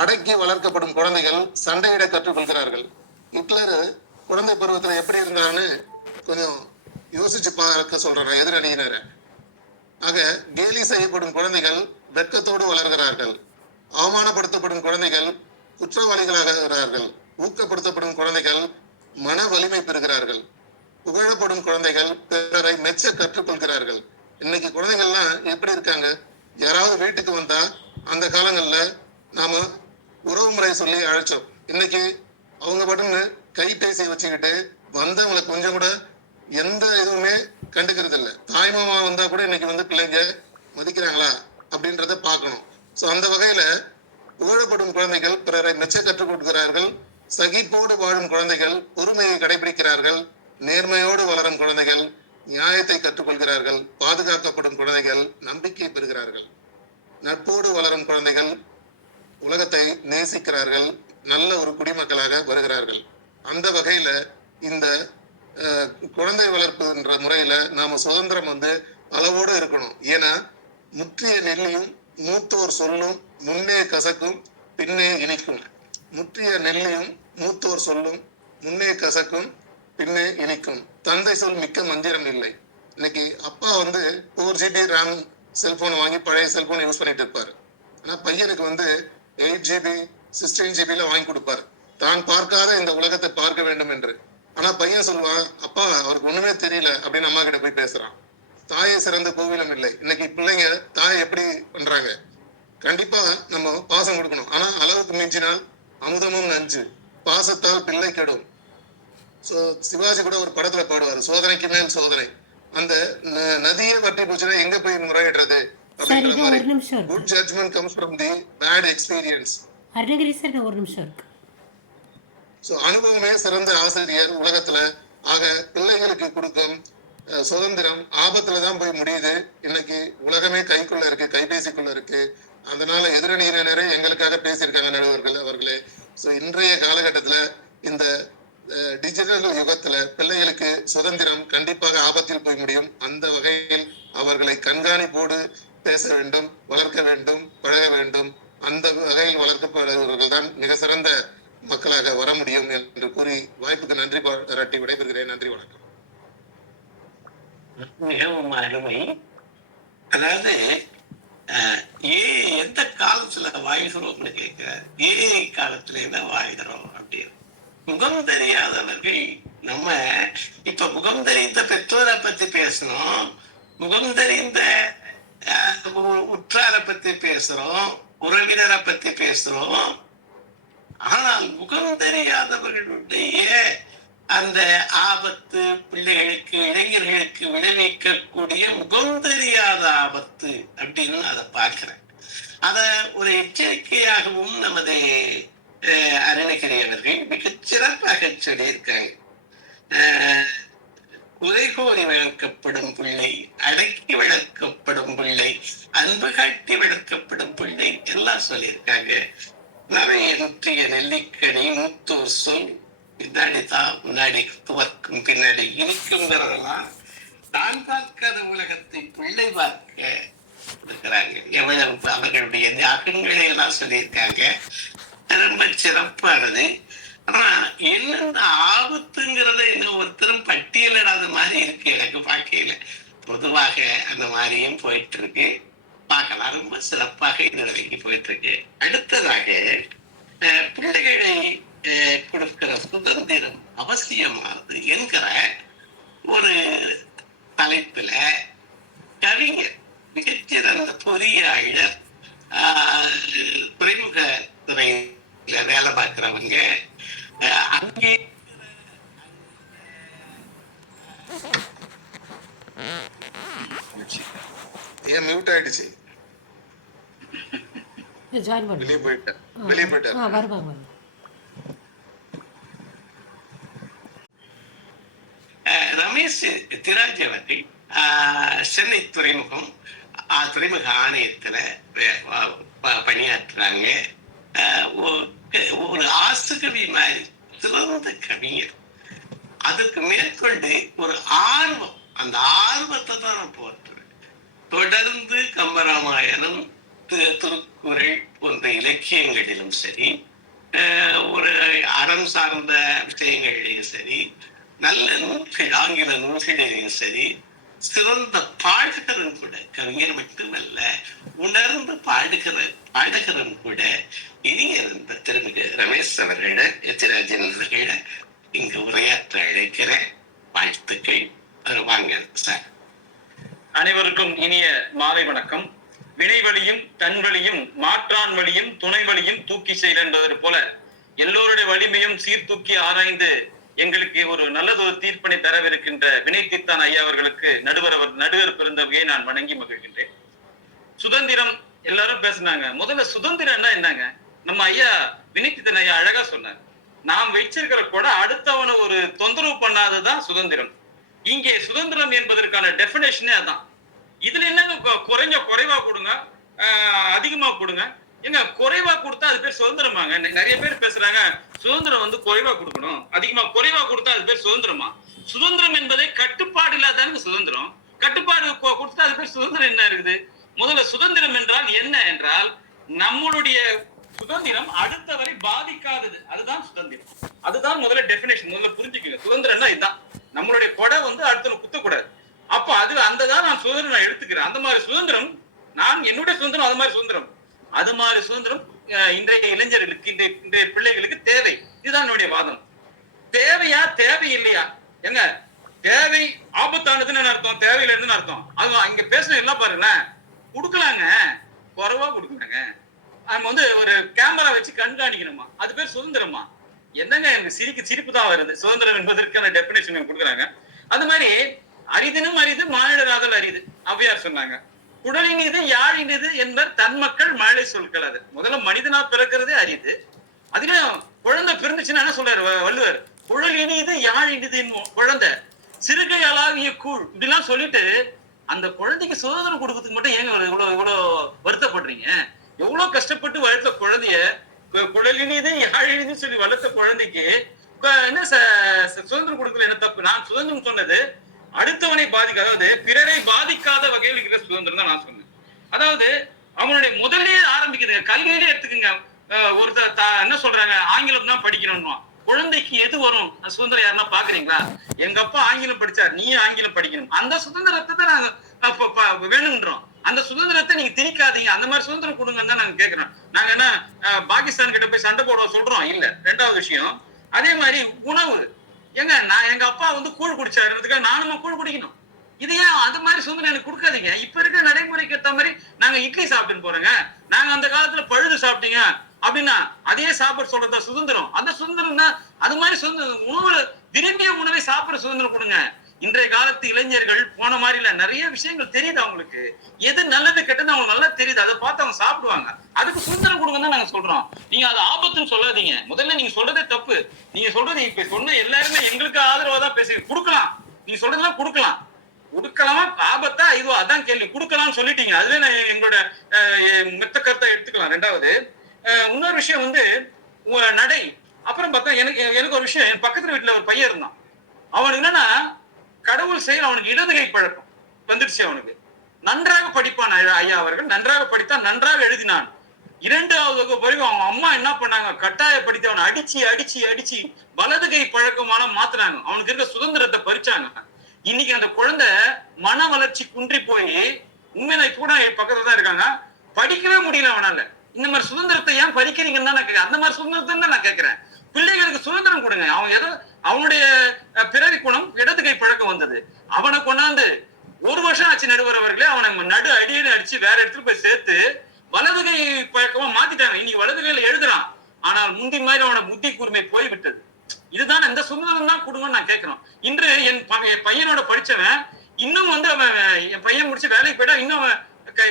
அடக்கி வளர்க்கப்படும் குழந்தைகள் சண்டையிட கற்றுக்கொள்கிறார்கள். ஹிட்லர் குழந்தை பருவத்தில் எப்படி இருந்தான்னு கொஞ்சம் யோசிச்சு பார்க்க சொல்றேன் எதிரணியினரை. ஆக கேலி செய்யப்படும் குழந்தைகள் வெட்கத்தோடு வளர்கிறார்கள், அவமானப்படுத்தப்படும் குழந்தைகள் குற்றவாளிகளாகிறார்கள், ஊக்கப்படுத்தப்படும் குழந்தைகள் மன வலிமை பெறுகிறார்கள், புகழப்படும் குழந்தைகள் பிறரை மெச்ச கற்றுக்கொள்கிறார்கள். இன்னைக்கு குழந்தைகள்லாம் எப்படி இருக்காங்க? யாராவது வீட்டுக்கு வந்தா அந்த காலங்கள்ல நாம உறவு முறை சொல்லி அழைச்சோம். இன்னைக்கு அவங்க பட்டுன்னு கைபேசியை வச்சுக்கிட்டு வந்தவங்களை கொஞ்சம் கூட எந்த இதுவுமே கண்டுக்கிறது இல்லை. தாய்மாமா வந்தா கூட இன்னைக்கு பிள்ளைங்க மதிக்கிறாங்களா அப்படின்றத பார்க்கணும். ஸோ அந்த வகையில புகழப்படும் குழந்தைகள் பிறரை மெச்ச கற்றுக் கொடுக்கிறார்கள், சகிப்போடு வாழும் குழந்தைகள் பொறுமையை கடைபிடிக்கிறார்கள், நேர்மையோடு வளரும் குழந்தைகள் நியாயத்தை கற்றுக்கொள்கிறார்கள், பாதுகாக்கப்படும் குழந்தைகள் நம்பிக்கை பெறுகிறார்கள், நட்போடு வளரும் குழந்தைகள் உலகத்தை நேசிக்கிறார்கள், நல்ல ஒரு குடிமக்களாக வருகிறார்கள். அந்த வகையில இந்த குழந்தை வளர்ப்பு என்ற முறையில நாம சுதந்திரம் அளவோடு இருக்கணும். ஏன்னா முற்றிய நெல்லியும் மூத்தோர் சொல்லும் முன்னே கசக்கும் பின்னே இனிக்கும். முற்றிய நெல்லியும் மூத்தோர் சொல்லும் முன்னே கசக்கும் பின்னே இனிக்கும். தந்தை சொல் மிக்க மந்திரம் இல்லை. இன்னைக்கு அப்பா 4 GB RAM செல்போன் வாங்கி பழைய செல்போன் யூஸ் பண்ணிட்டு இருப்பாரு. ஆனா பையனுக்கு 8 GB 16 GB வாங்கி கொடுப்பாரு, தான் பார்க்காத இந்த உலகத்தை பார்க்க வேண்டும் என்று. ஆனா பையன் சொல்லுவான், அப்பா அவருக்கு ஒண்ணுமே தெரியல அப்படின்னு அம்மா கிட்ட போய் பேசுறான். தாயை சிறந்த கோவிலும் இல்லை. இன்னைக்கு பிள்ளைங்க தாய் எப்படி பண்றாங்க? கண்டிப்பா நம்ம பாசம் கொடுக்கணும். ஆனா அளவுக்கு மிஞ்சினால் அமுதமும் நஞ்சு, பாசத்தால் பிள்ளை கெடும். சோ சிவாஜி கூட ஒரு படத்துல பாடுவாரு, சோதனைக்கு மேல் சோதனை. அந்த நதியே வற்றி போச்சுன்னா எங்க போய் முறையிடுறது அப்படின்ற மாதிரி. Good judgement comes from the bad experience. Arunagiri sir ஒரு நிமிஷம் இருக்கு. ஸோ அனுபவமே சிறந்த ஆசிரியர் உலகத்துல. ஆக பிள்ளைகளுக்கு கொடுக்கும் சுதந்திரம் ஆபத்துல தான் போய் முடியுது. இன்னைக்கு உலகமே கைக்குள்ள இருக்கு, கைபேசிக்குள்ள இருக்கு. அதனால எதிரணியினரே எங்களுக்காக பேசியிருக்காங்க நடுவர்கள் அவர்களே. ஸோ இன்றைய காலகட்டத்துல இந்த டிஜிட்டல் யுகத்துல பிள்ளைகளுக்கு சுதந்திரம் கண்டிப்பாக ஆபத்தில் போய் முடியும். அந்த வகையில் அவர்களை கண்காணிப்போடு பேச வேண்டும், வளர்க்க வேண்டும், பழக வேண்டும். அந்த வகையில் வளர்க்கப்படுபவர்கள் தான் மிக சிறந்த மக்களாக வர முடியும் என்று கூறி வாய்ப்புக்கு நன்றி பாராட்டி விடைபெறுகிறேன். நன்றி, வணக்கம். மிகவும் அருமை. அதாவது எந்த காலத்துல வாழ்கிறோம்னு கேட்கிறார். காலத்துல என்ன வாழ்கிறோம் அப்படின்னு. முகம் தெரியாதவர்கள் நம்ம இப்ப முகம் தெரிந்த பெற்றோரை பத்தி பேசணும், முகம் தெரிந்த உற்றாரை பத்தி பேசுறோம், உறவினரை பத்தி பேசுறோம். ஆனால் முகம் தெரியாதவர்களுடைய அந்த ஆபத்து பிள்ளைகளுக்கு இளைஞர்களுக்கு விளைவிக்கக்கூடிய முகம் தெரியாத ஆபத்து அப்படின்னு அதை பார்க்கிறேன். அத ஒரு எச்சரிக்கையாகவும் நமது அருணகிரி அவர்கள் மிகச் சிறப்பாக சொல்லியிருக்காங்க. குறைகோரி வளர்க்கப்படும் பிள்ளை, அடக்கி வளர்க்கப்படும் பிள்ளை, அன்பு காட்டி வளர்க்கப்படும் பிள்ளை எல்லாம் சொல்லியிருக்காங்க. நவையன்றிய நெல்லிக்கனி மூத்தோர் சொல் பின்னாடி தான் முன்னாடி துவக்கும் பின்னாடி இனிக்குங்கிறதெல்லாம் தான் பார்க்காத உலகத்தை பிள்ளை பார்க்க இருக்கிறாங்க. எவ்வளவு அவர்களுடைய தியாகங்களை எல்லாம் சொல்லியிருக்காங்க. ரொம்ப சிறப்பானது. ஆனா என்னென்ன ஆபத்துங்கிறத இன்னும் ஒருத்தரும் பட்டியலிடாத மாதிரி இருக்கு எனக்கு பார்க்கையில. பொதுவாக அந்த மாதிரியும் போயிட்டு இருக்கு, பார்க்கலாம். ரொம்ப சிறப்பாக இந்த நிலைக்கு போயிட்டு இருக்கு. அடுத்ததாக பிள்ளைகளை கொடுக்கிற சுதந்திரம் அவசியமானது என்கிற ஒரு தலைப்புல கவிஞர், மிகச்சிறந்த பொறியாளர், துறைமுக துறையில வேலை பார்க்கிறவங்க, அங்கே ஏன் மியூட் ஆயிடுச்சு? வெளியே போயிட்டார். ரமேஷ் திராஜ் அவர்கள் சென்னை துறைமுகம் துறைமுக ஆணையத்துல பணியாற்றுறாங்க. ஒரு ஆசுகவி மாதிரி சிறந்த கவிஞர். அதுக்கு மேற்கொண்டு ஒரு ஆர்வம், அந்த ஆர்வத்தை தான் நான் போற்றுறேன். தொடர்ந்து கம்பராமாயணம், திருக்குறள் போன்ற இலக்கியங்களிலும் சரி, ஒரு அறம் சார்ந்த விஷயங்களிலும் சரி, நல்ல நூல்கள், ஆங்கில நூல்களிலும் சரி, சிறந்த பாடகரும் கூட, கவிஞர் மட்டுமல்ல, உணர்ந்து பாடகரும் கூட. இனி இருந்த திருமிகு ரமேஷ் அவர்களிட, எத்திராஜன் அவர்களிட இங்கு உரையாற்ற அழைக்கிற வாழ்த்துக்கள். வாங்க சார். அனைவருக்கும் இனிய மாலை வணக்கம். வினைவழியும் தன்வழியும் மாற்றான் வழியும் துணை வழியும் தூக்கி செயல் என்பது போல எல்லோருடைய வலிமையும் சீர்தூக்கி ஆராய்ந்து எங்களுக்கு ஒரு நல்லதொரு தீர்ப்பினை தரவிருக்கின்ற வினைத்தித்தான் ஐயா அவர்களுக்கு நடுவர் பிறந்தவையை நான் வணங்கி மகிழ்கின்றேன். சுதந்திரம் எல்லாரும் பேசினாங்க. முதல்ல சுதந்திரம்னா என்னங்க? நம்ம ஐயா வினைத்தித்தன் ஐயா அழகா சொன்னார். நாம் வச்சிருக்கிற கூட அடுத்தவனை ஒரு தொந்தரவு பண்ணாததான் சுதந்திரம். இங்கே சுதந்திரம் என்பதற்கான டெபினேஷனே அதான். இதுல என்னங்க குறைவா கொடுங்க, அதிகமா கொடுங்க. ஏங்க குறைவா கொடுத்தா அது பேர் சுதந்திரமாங்க? நிறைய பேர் பேசுறாங்க சுதந்திரம் குறைவா கொடுக்கணும், அதிகமா குறைவா கொடுத்தா அது பேர் சுதந்திரமா? சுதந்திரம் என்பதை கட்டுப்பாடு இல்லாதானுங்க சுதந்திரம். கட்டுப்பாடு கொடுத்தா அது பேர் சுதந்திரம் என்ன இருக்குது? முதல்ல சுதந்திரம் என்றால் என்ன என்றால், நம்மளுடைய சுதந்திரம் அடுத்தவரை பாதிக்காதது, அதுதான் சுதந்திரம். அதுதான் முதல்ல டெபினேஷன். முதல்ல புரிஞ்சுக்கங்க, சுதந்திரம்னா இதுதான். நம்மளுடைய கொடை அடுத்தவனை குத்தக்கூடாது. அப்ப அது அந்த நான் சுதந்திரம் நான் எடுத்துக்கிறேன். அந்த மாதிரி சுதந்திரம் நான் என்னுடைய சுதந்திரம், அது மாதிரி சுதந்திரம் இன்றைய இளைஞர்களுக்கு, இன்றைய பிள்ளைகளுக்கு தேவை. இதுதான் என்னுடைய வாதம். தேவையா தேவை இல்லையா? எங்க தேவை ஆபத்தானதுன்னு அர்த்தம், தேவையில்லைன்னு அர்த்தம். அது இங்க பேசுன எல்லாம் பாருங்களேன், கொடுக்கலாங்க, குறைவா கொடுக்கலாங்க. அவங்க வந்து ஒரு கேமரா வச்சு கண்காணிக்கணுமா, அது பேர் சுதந்திரமா? என்னங்க எனக்கு சிரிப்பு தான் வருது. சுதந்திரம் என்பதற்கான டெபினேஷன் கொடுக்குறாங்க. அது மாதிரி அரிதினும் அரிது மானிடராதல் அரிது ஔவையார் சொன்னாங்க. குடலினிது யாழினிது என்பர் தன் மக்கள் மழை சொற்கள். அது முதல்ல மனிதனா பிறக்கிறதே அரிது. அதுலயும் குழந்தை பிறந்துச்சுன்னா என்ன சொல்றாரு வள்ளுவர்? குழல் இனிது யாழ் இனிது குழந்தை சிறுகை அளாவிய கூழ் இப்படிலாம் சொல்லிட்டு அந்த குழந்தைக்கு சுதந்திரம் கொடுக்கறதுக்கு மட்டும் ஏங்க இவ்வளவு வருத்தப்படுறீங்க? எவ்வளவு கஷ்டப்பட்டு வளர்த்த குழந்தைய குழலினிது யாழினிதுன்னு சொல்லி வளர்த்த குழந்தைக்கு என்ன சுதந்திரம் கொடுக்கல என்ன தப்பு? நான் சுதந்திரம் சொன்னது அடுத்தவனை பாதிக்காத, அதாவது பிறரை பாதிக்காத வகையில் இருக்கிற சுதந்திரம் தான் நான் சொன்னேன். அதாவது அவனுடைய முதல்லயே ஆரம்பிக்குதுங்க, கல்வியிலே எடுத்துக்குங்க. ஒருத்தர் என்ன சொல்றாங்க, ஆங்கிலம் தான் படிக்கணும்னு. குழந்தைக்கு எது வரும் சுதந்திரம் யாருன்னா பாக்குறீங்களா? எங்க அப்பா ஆங்கிலம் படிச்சார், நீயும் ஆங்கிலம் படிக்கணும். அந்த சுதந்திரத்தை தான் நாங்க வேணும்ன்றோம். அந்த சுதந்திரத்தை நீங்க திணிக்காதீங்க, அந்த மாதிரி சுதந்திரம் கொடுங்கன்னு தான் நாங்க கேட்கிறோம். நாங்க என்ன பாகிஸ்தான் கிட்ட போய் சண்டை போட சொல்றோம் இல்ல. ரெண்டாவது விஷயம், அதே மாதிரி உணவு. எங்க எங்க அப்பா வந்து கூழ் குடிச்சாருன்றதுக்காக நானும் கூழ் குடிக்கணும்? இது ஏன் அது மாதிரி சுதந்திரம் எனக்கு கொடுக்காதீங்க. இப்ப இருக்கிற நடைமுறைக்கு ஏற்ற மாதிரி நாங்க இட்லி சாப்பிட்டுன்னு போறோங்க. நாங்க அந்த காலத்துல பழுது சாப்பிட்டீங்க அப்படின்னா அதே சாப்பிட சொல்றதா சுதந்திரம்? அந்த சுதந்திரம் தான். அது மாதிரி சுதந்திரம் உணவு, விரும்பிய உணவை சாப்பிட சுதந்திரம் கொடுங்க. இன்றைய காலத்து இளைஞர்கள் போன மாதிரி இல்ல, நிறைய விஷயங்கள் தெரியுது அவங்களுக்கு. எது நல்லது கெட்டது அவங்களுக்கு நல்லா தெரியுது, அதை பார்த்து அவங்க சாப்பிடுவாங்க. அதுக்கு சுதந்திரம் கொடுங்கன்னு நாங்க சொல்றோம். நீங்க அது ஆபத்துன்னு சொல்லாதீங்க. முதல்ல நீங்க சொல்றதே தப்பு. நீங்க சொல்றது இப்ப சொன்ன எல்லாருமே எங்களுக்கு ஆதரவா தான் பேசுறீங்க. கொடுக்கலாம், நீங்க சொல்றதெல்லாம் கொடுக்கலாம். கொடுக்கலாமா ஆபத்தா இதுவோ அதான் கேள்வி. கொடுக்கலாம்னு சொல்லிட்டீங்க, அதுல நான் எங்களோட மெத்த கருத்தை எடுத்துக்கலாம். ரெண்டாவது இன்னொரு விஷயம் வந்து நடை. அப்புறம் பார்த்தா எனக்கு ஒரு விஷயம், என் பக்கத்துல வீட்டுல ஒரு பையன் இருந்தான். அவனுக்கு என்னன்னா கடவுள் செயல், அவனுக்கு இடதுகை பழக்கம் வந்துடுச்சு. அவனுக்கு நன்றாக படிப்பான் ஐயா அவர்கள், நன்றாக படித்தான், நன்றாக எழுதினான். 2வது வகுப்பு வரைக்கும் அவங்க அம்மா என்ன பண்ணாங்க, கட்டாயப்படுத்தி அவனை அடிச்சு அடிச்சு அடிச்சு வலதுகை பழக்கமான மாத்துனாங்க. அவனுக்கு இருக்க சுதந்திரத்தை பறிச்சாங்க. இன்னைக்கு அந்த குழந்தை மன வளர்ச்சி குன்றி போய் உண்மையில கூட பக்கத்துல தான் இருக்காங்க, படிக்கவே முடியல அவனால. இந்த மாதிரி சுதந்திரத்தை ஏன் பறிக்கிறீங்கன்னு தான் நான் கேட்கிறேன். அந்த மாதிரி சுதந்திரத்தை தான் நான் கேட்கிறேன். பிள்ளைகளுக்கு சுதந்திரம் கொடுங்க. அவன் ஏதோ அவனுடைய பிறவி குணம் இடதுகை பழக்கம் வந்தது, அவனை கொண்டாந்து 1 வருஷம் ஆச்சு நடுவர் அவர்களே, அவனை நடு அடியடி அடிச்சு வேற இடத்துல போய் சேர்த்து வலதுகை பழக்கமா மாத்திட்டாங்க. இன்னைக்கு வலதுகையில எழுதுறான், ஆனால் முந்தி மாதிரி அவன புத்தி கூர்மை போய்விட்டது. இதுதான் இந்த சுதந்திரம் தான் கொடுங்கன்னு நான் கேட்கிறோம். இன்று என் பையனோட படிச்சவன் இன்னும் வந்து அவன் என் பையன் முடிச்சு வேலைக்கு போயிட்டா இன்னும் அவன்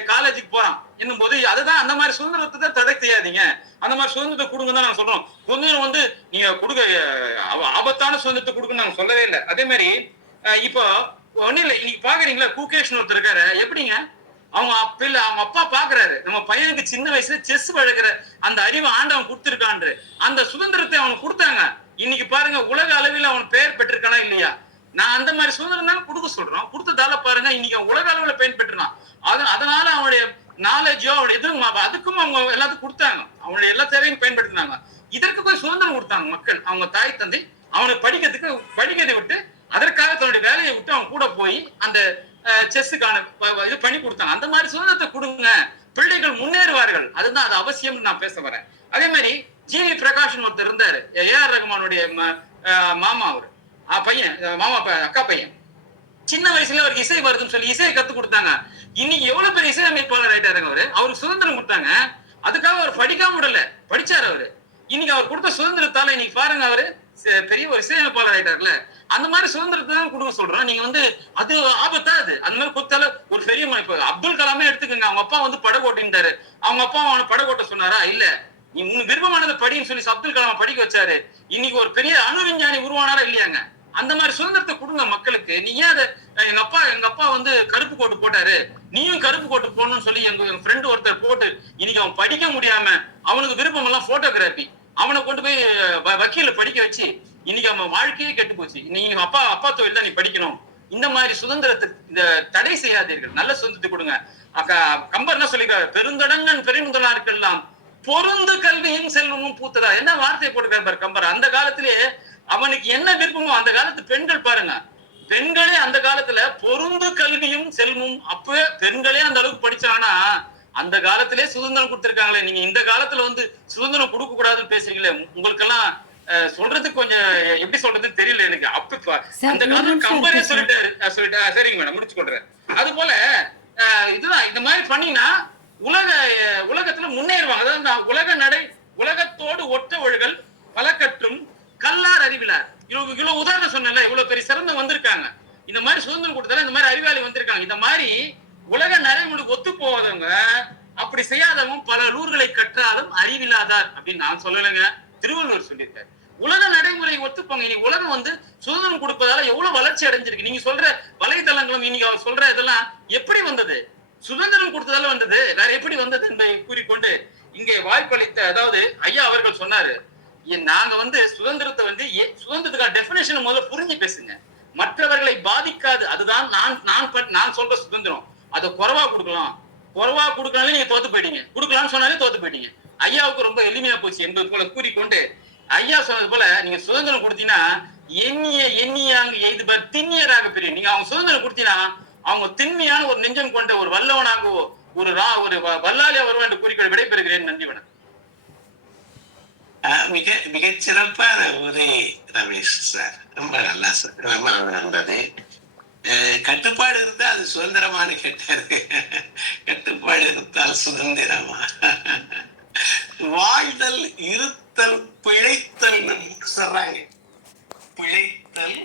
காலேஜுக்கு போறான் என்னும் போது அதுதான் அந்த மாதிரி சுதந்திரத்தை தான் தடை செய்யாதீங்க. அந்த மாதிரி சுதந்திரத்தை கொடுங்க தான் நாங்க சொல்றோம். சுதந்திரம் வந்து நீங்க கொடுக்க ஆபத்தான சுதந்திரத்தை கொடுக்குன்னு நாங்க சொல்லவே இல்லை. அதே மாதிரி இப்போ ஒன்னும் இல்லை, இன்னைக்கு பாக்குறீங்களா குகேஷன் ஒருத்தர் இருக்காரு, எப்படிங்க அவங்க அப்பா பாக்குறாரு நம்ம பையனுக்கு சின்ன வயசுல செஸ் வழங்குற அந்த அறிவு ஆண்டவன் கொடுத்திருக்கான். அந்த சுதந்திரத்தை அவனுக்கு கொடுத்தாங்க. இன்னைக்கு பாருங்க உலக அளவில் அவன் பெயர் பெற்றிருக்கானா இல்லையா? நான் அந்த மாதிரி சுதந்திரம் தான் கொடுக்க சொல்றோம். கொடுத்ததால பாருங்க இன்னைக்கு உலக அளவில் பயன் பெற்றுனான். அதனால அவனுடைய நாலேஜோ அவனுடைய எதுவும் அதுக்கும் அவங்க எல்லாத்துக்கும் கொடுத்தாங்க. அவனுடைய எல்லா தேவையும் பயன்படுத்தினாங்க. இதற்கு போய் சுதந்திரம் கொடுத்தாங்க மக்கள், அவங்க தாய் தந்தை. அவனை படிக்கிறதை விட்டு அதற்காக தன்னுடைய வேலையை விட்டு அவன் கூட போய் அந்த செஸ்ஸுக்கான இது பண்ணி கொடுத்தாங்க. அந்த மாதிரி சுதந்திரத்தை கொடுங்க, பிள்ளைகள் முன்னேறுவார்கள். அதுதான் அது அவசியம் நான் பேச வரேன். அதே மாதிரி ஜிவி பிரகாஷன் ஒருத்தர் இருந்தாரு, ஏஆர் ரகுமானுடைய மாமா, அவரு பையன், மாமா அக்கா பையன். சின்ன வயசுல அவருக்கு இசை வருதுன்னு சொல்லி இசையை கத்து கொடுத்தாங்க. இன்னைக்கு எவ்வளவு பெரிய இசையமைப்பாளர் ஆயிட்டாருங்க அவரு. அவருக்கு சுதந்திரம் கொடுத்தாங்க, அதுக்காக அவர் படிக்காம விடல, படிச்சாரு அவரு. இன்னைக்கு அவர் கொடுத்த சுதந்திரத்தால இன்னைக்கு பாருங்க அவரு பெரிய ஒரு இசையமைப்பாளர் ஆயிட்டாருல. அந்த மாதிரி சுதந்திரத்தை தான் கொடுக்க சொல்றோம். நீங்க வந்து அது ஆபத்தா? அது அந்த மாதிரி கொடுத்தால ஒரு பெரிய இப்ப அப்துல் கலாமே எடுத்துக்கோங்க. அவங்க அப்பா வந்து படகோட்டின்றாரு, அவங்க அப்பா அவனை படகோட்ட சொன்னாரா? இல்ல, நீ உன் விருப்பமானதை படின்னு சொல்லி அப்துல் கலாம் படிக்க வச்சாரு. இன்னைக்கு ஒரு பெரிய அணு விஞ்ஞானி உருவானாரா இல்லையாங்க? அந்த மாதிரி சுதந்திரத்தை கொடுங்க மக்களுக்கு. நீ ஏன் அதை எங்க அப்பா வந்து கருப்பு கோட்டு போட்டாரு, நீயும் கருப்பு கோட்டு போடணும்னு சொல்லி எங்க ஃப்ரெண்டு ஒருத்தர் போட்டு இன்னைக்கு அவன் படிக்க முடியாம அவனுக்கு விருப்பம் எல்லாம் போட்டோகிராபி, அவனை கொண்டு போய் வக்கீல படிக்க வச்சு இன்னைக்கு அவன் வாழ்க்கையே கெட்டு போச்சு. நீங்க அப்பா தொழில் தான் நீ படிக்கணும். இந்த மாதிரி சுதந்திரத்தை தடை செய்யாதீர்கள், நல்ல சுதந்திரத்தை கொடுங்க. கம்பர் என்ன சொல்லிருக்காரு, பெருந்தடங்கன் பெருமுதலாருக்கெல்லாம் பொருந்து கல்வியும் செல்வமும் பூத்ததா. என்ன வார்த்தையை போட்டுக்காரு கம்பர். அந்த காலத்திலே அவனுக்கு என்ன விருப்பமோ, அந்த காலத்து பெண்கள் பாருங்க, பெண்களே அந்த காலத்துல பொருந்து கல்வியும் செல்வமும், அப்பவே பெண்களே அந்த அளவுக்கு படிச்சாங்கன்னா அந்த காலத்திலே சுதந்திரம் கொடுத்திருக்காங்களே. நீங்க இந்த காலத்துல வந்து சுதந்திரம் கொடுக்க கூடாதுன்னு பேசுறீங்களே, உங்களுக்கெல்லாம் சொல்றதுக்கு கொஞ்சம் எப்படி சொல்றதுன்னு தெரியல எனக்கு. அப்ப சார், அந்த ஒரு காலத்துல நிமிஷம் கம்பரே இருக்கு சார். சொல்லிட்டாரு. சரிங்க மேடம், முடிச்சு கொள்றேன். அது போல இதுதான் இந்த மாதிரி பண்ணினா உலகத்துல முன்னேறுவாங்க. அதாவது நான் உலகத்தோடு ஒற்ற ஒழுகல் பல கற்றும் கல்லார் அறிவிலார். இவ்வளவு உதாரணம் சொன்னல, இவ்வளவு பெரிய சிறந்த வந்திருக்காங்க. இந்த மாதிரி சுதந்திரம் கொடுத்தால இந்த மாதிரி அறிவாளி வந்திருக்காங்க. இந்த மாதிரி உலக நடைமுறைக்கு ஒத்து போவதவங்க அப்படி செய்யாதவங்க பல நூல்களை கற்றாலும் அறிவில்லாதார் அப்படின்னு நான் சொல்லலைங்க, திருவள்ளுவர் சொல்லியிருக்காரு. உலக நடைமுறை ஒத்துப்போங்க. இன்னைக்கு உலகம் வந்து சுதந்திரம் கொடுப்பதால எவ்வளவு வளர்ச்சி அடைஞ்சிருக்கு. நீங்க சொல்ற வலைதளங்களும் இன்னைக்கு அவர் சொல்ற இதெல்லாம் எப்படி வந்தது? சுதந்திரம் கொடுத்ததால வந்தது, வேற எப்படி வந்தது என்பதை கூறிக்கொண்டு இங்கே வாய்ப்பளித்த, அதாவது ஐயா அவர்கள் சொன்னாரு, நாங்க வந்து சுதந்திரத்தை வந்து சுதந்திரத்துக்கான டெபினேஷன் முதல்ல புரிஞ்சு பேசுங்க. மற்றவர்களை பாதிக்காது, அதுதான் நான் சொல்ற சுதந்திரம். அதை குறைவா கொடுக்கலாமே நீங்க தோத்து போயிட்டீங்க, கொடுக்கலாம்னு சொன்னாலே தோத்து போயிட்டீங்க. ஐயாவுக்கு ரொம்ப எளிமையா போச்சு என்பது போல கூறிக்கொண்டு, ஐயா சொன்னது போல நீங்க சுதந்திரம் கொடுத்தீங்கன்னா எண்ணியாங்க எய்துபார் திண்ணியராக பெரிய. நீங்க அவங்க சுதந்திரம் கொடுத்தீங்கன்னா அவங்க திண்மையான ஒரு நெஞ்சம் கொண்ட ஒரு வல்லவனாகவோ ஒரு வல்லாளியா வருவான் என்று கூறிக்கொண்டு விடைபெறுகிறேன். நன்றி, வணக்கம். மிகச் சிறப்பான உரை ரமேஷ் சார், ரொம்ப நல்லா இருந்தது. கட்டுப்பாடு இருந்தா அது சுதந்திரமானு கேட்டாரு. கட்டுப்பாடு இருந்தால் சுதந்திரமா? வாழ்தல், இருத்தல், பிழைத்தல் சொல்றாங்க. பிழைத்தல்,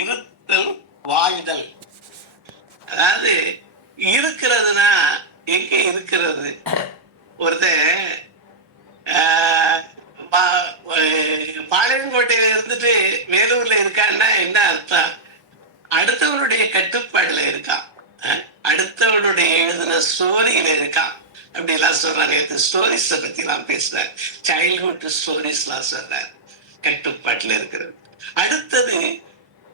இருத்தல், வாழ்தல். அதாவது இருக்கிறதுனா எங்க இருக்கிறது? ஒருத்தன் பாளையங்கோட்டையில இருந்துட்டு வேலூர்ல இருக்கான்னா என்ன அர்த்தம்? அடுத்தவனுடைய கட்டுப்பாடுல இருக்கான், அடுத்தவனுடைய எழுதின ஸ்டோரியில இருக்கான். அப்படி எல்லாம் சொல்றாங்க. ஸ்டோரிஸ் பத்தி எல்லாம் பேசுறாரு, சைல்ட்ஹுட் ஸ்டோரிஸ் எல்லாம் சொல்றாரு. கட்டுப்பாட்டுல இருக்கிறது. அடுத்தது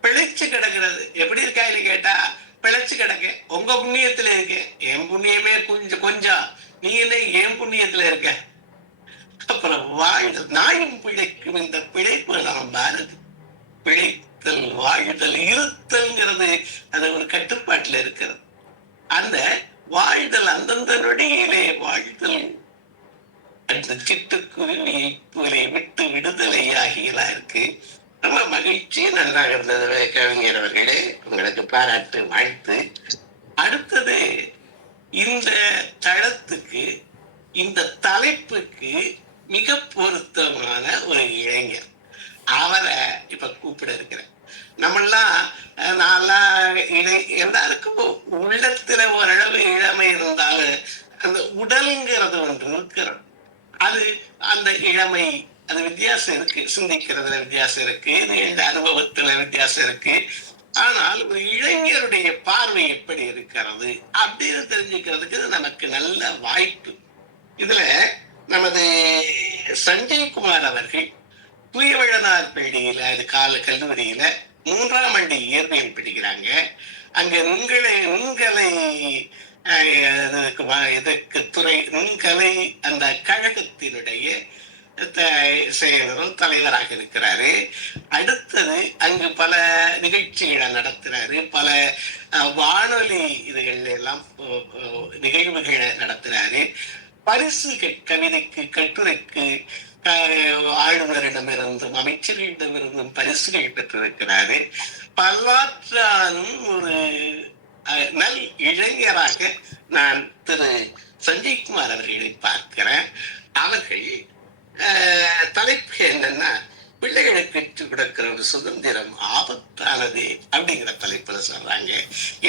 பிழைச்சு கிடக்கிறது. எப்படி இருக்கான்னு கேட்டா பிழைச்சு கிடக்க, உங்க புண்ணியத்துல இருக்க, என் புண்ணியமே கொஞ்சம், நீ என்ன என் புண்ணியத்துல இருக்க. அப்புறம் வாழ்தல், நாயும் பிழைக்கும் இந்த பிழைப்பு நாம் பாரதி. பிழைத்தல், வாழ்தல், இருத்தல்ங்கிறது அது ஒரு கட்டுப்பாட்டுல இருக்கிறது. அந்த வாழ்தல் அந்தந்த நொடியிலே வாழ்தல், அந்த சிட்டுக்குருவியை போலே விட்டு விடுதலை ஆகியெல்லாம் இருக்கு. ரொம்ப மகிழ்ச்சி, நன்றாக இருந்தது கவிஞர் அவர்களே, உங்களுக்கு பாராட்டு, வாழ்த்து. அடுத்தது இந்த தளத்துக்கு, இந்த தலைப்புக்கு மிக பொருத்தமான ஒரு இளைஞர், அவரை இப்ப கூப்பிட இருக்கிறேன். நம்மெல்லாம் எல்லாருக்கும் உள்ளத்துல ஓரளவு இளமை இருந்தாலும் அந்த உடலுங்கிறது ஒன்று இருக்கிறது. அது அந்த இளமை, அது வித்தியாசம் இருக்கு, சிந்திக்கிறதுல வித்தியாசம் இருக்கு, இந்த அனுபவத்துல வித்தியாசம் இருக்கு. ஆனால் ஒரு இளைஞருடைய பார்வை எப்படி இருக்கிறது அப்படின்னு தெரிஞ்சுக்கிறதுக்கு நமக்கு நல்ல வாய்ப்பு. இதுல நமது சஞ்சய்குமார் அவர்கள் தூயவழனார் பள்ளியில, அது கல்லூரியில 3ஆம் ஆண்டு இயற்பியல் படிக்கிறாங்க. அங்க நுண்கலை நுண்கலை அந்த கழகத்தினுடைய செயலரும் தலைவராக இருக்கிறாரு. அடுத்தது அங்கு பல நிகழ்ச்சிகளை நடத்துறாரு, பல வானொலி இதுகள் எல்லாம் நிகழ்வுகளை நடத்துறாரு. பரிசுகள், கவிதைக்கு, கட்டுரைக்கு ஆளுநரிடமிருந்தும் அமைச்சர்களிடமிருந்தும் பரிசுகள் பெற்றிருக்கிறாரு. பல்லாற்றானும் ஒரு நல் இளைஞராக நான் திரு சஞ்சய்குமார் அவர்களை பார்க்கிறேன். அவர்கள் தலைப்பு என்னன்னா, பிள்ளைகளுக்கு பெற்றுக் கொடுக்கிற ஒரு சுதந்திரம் ஆபத்தானது அப்படிங்கிற தலைப்புல சொல்றாங்க.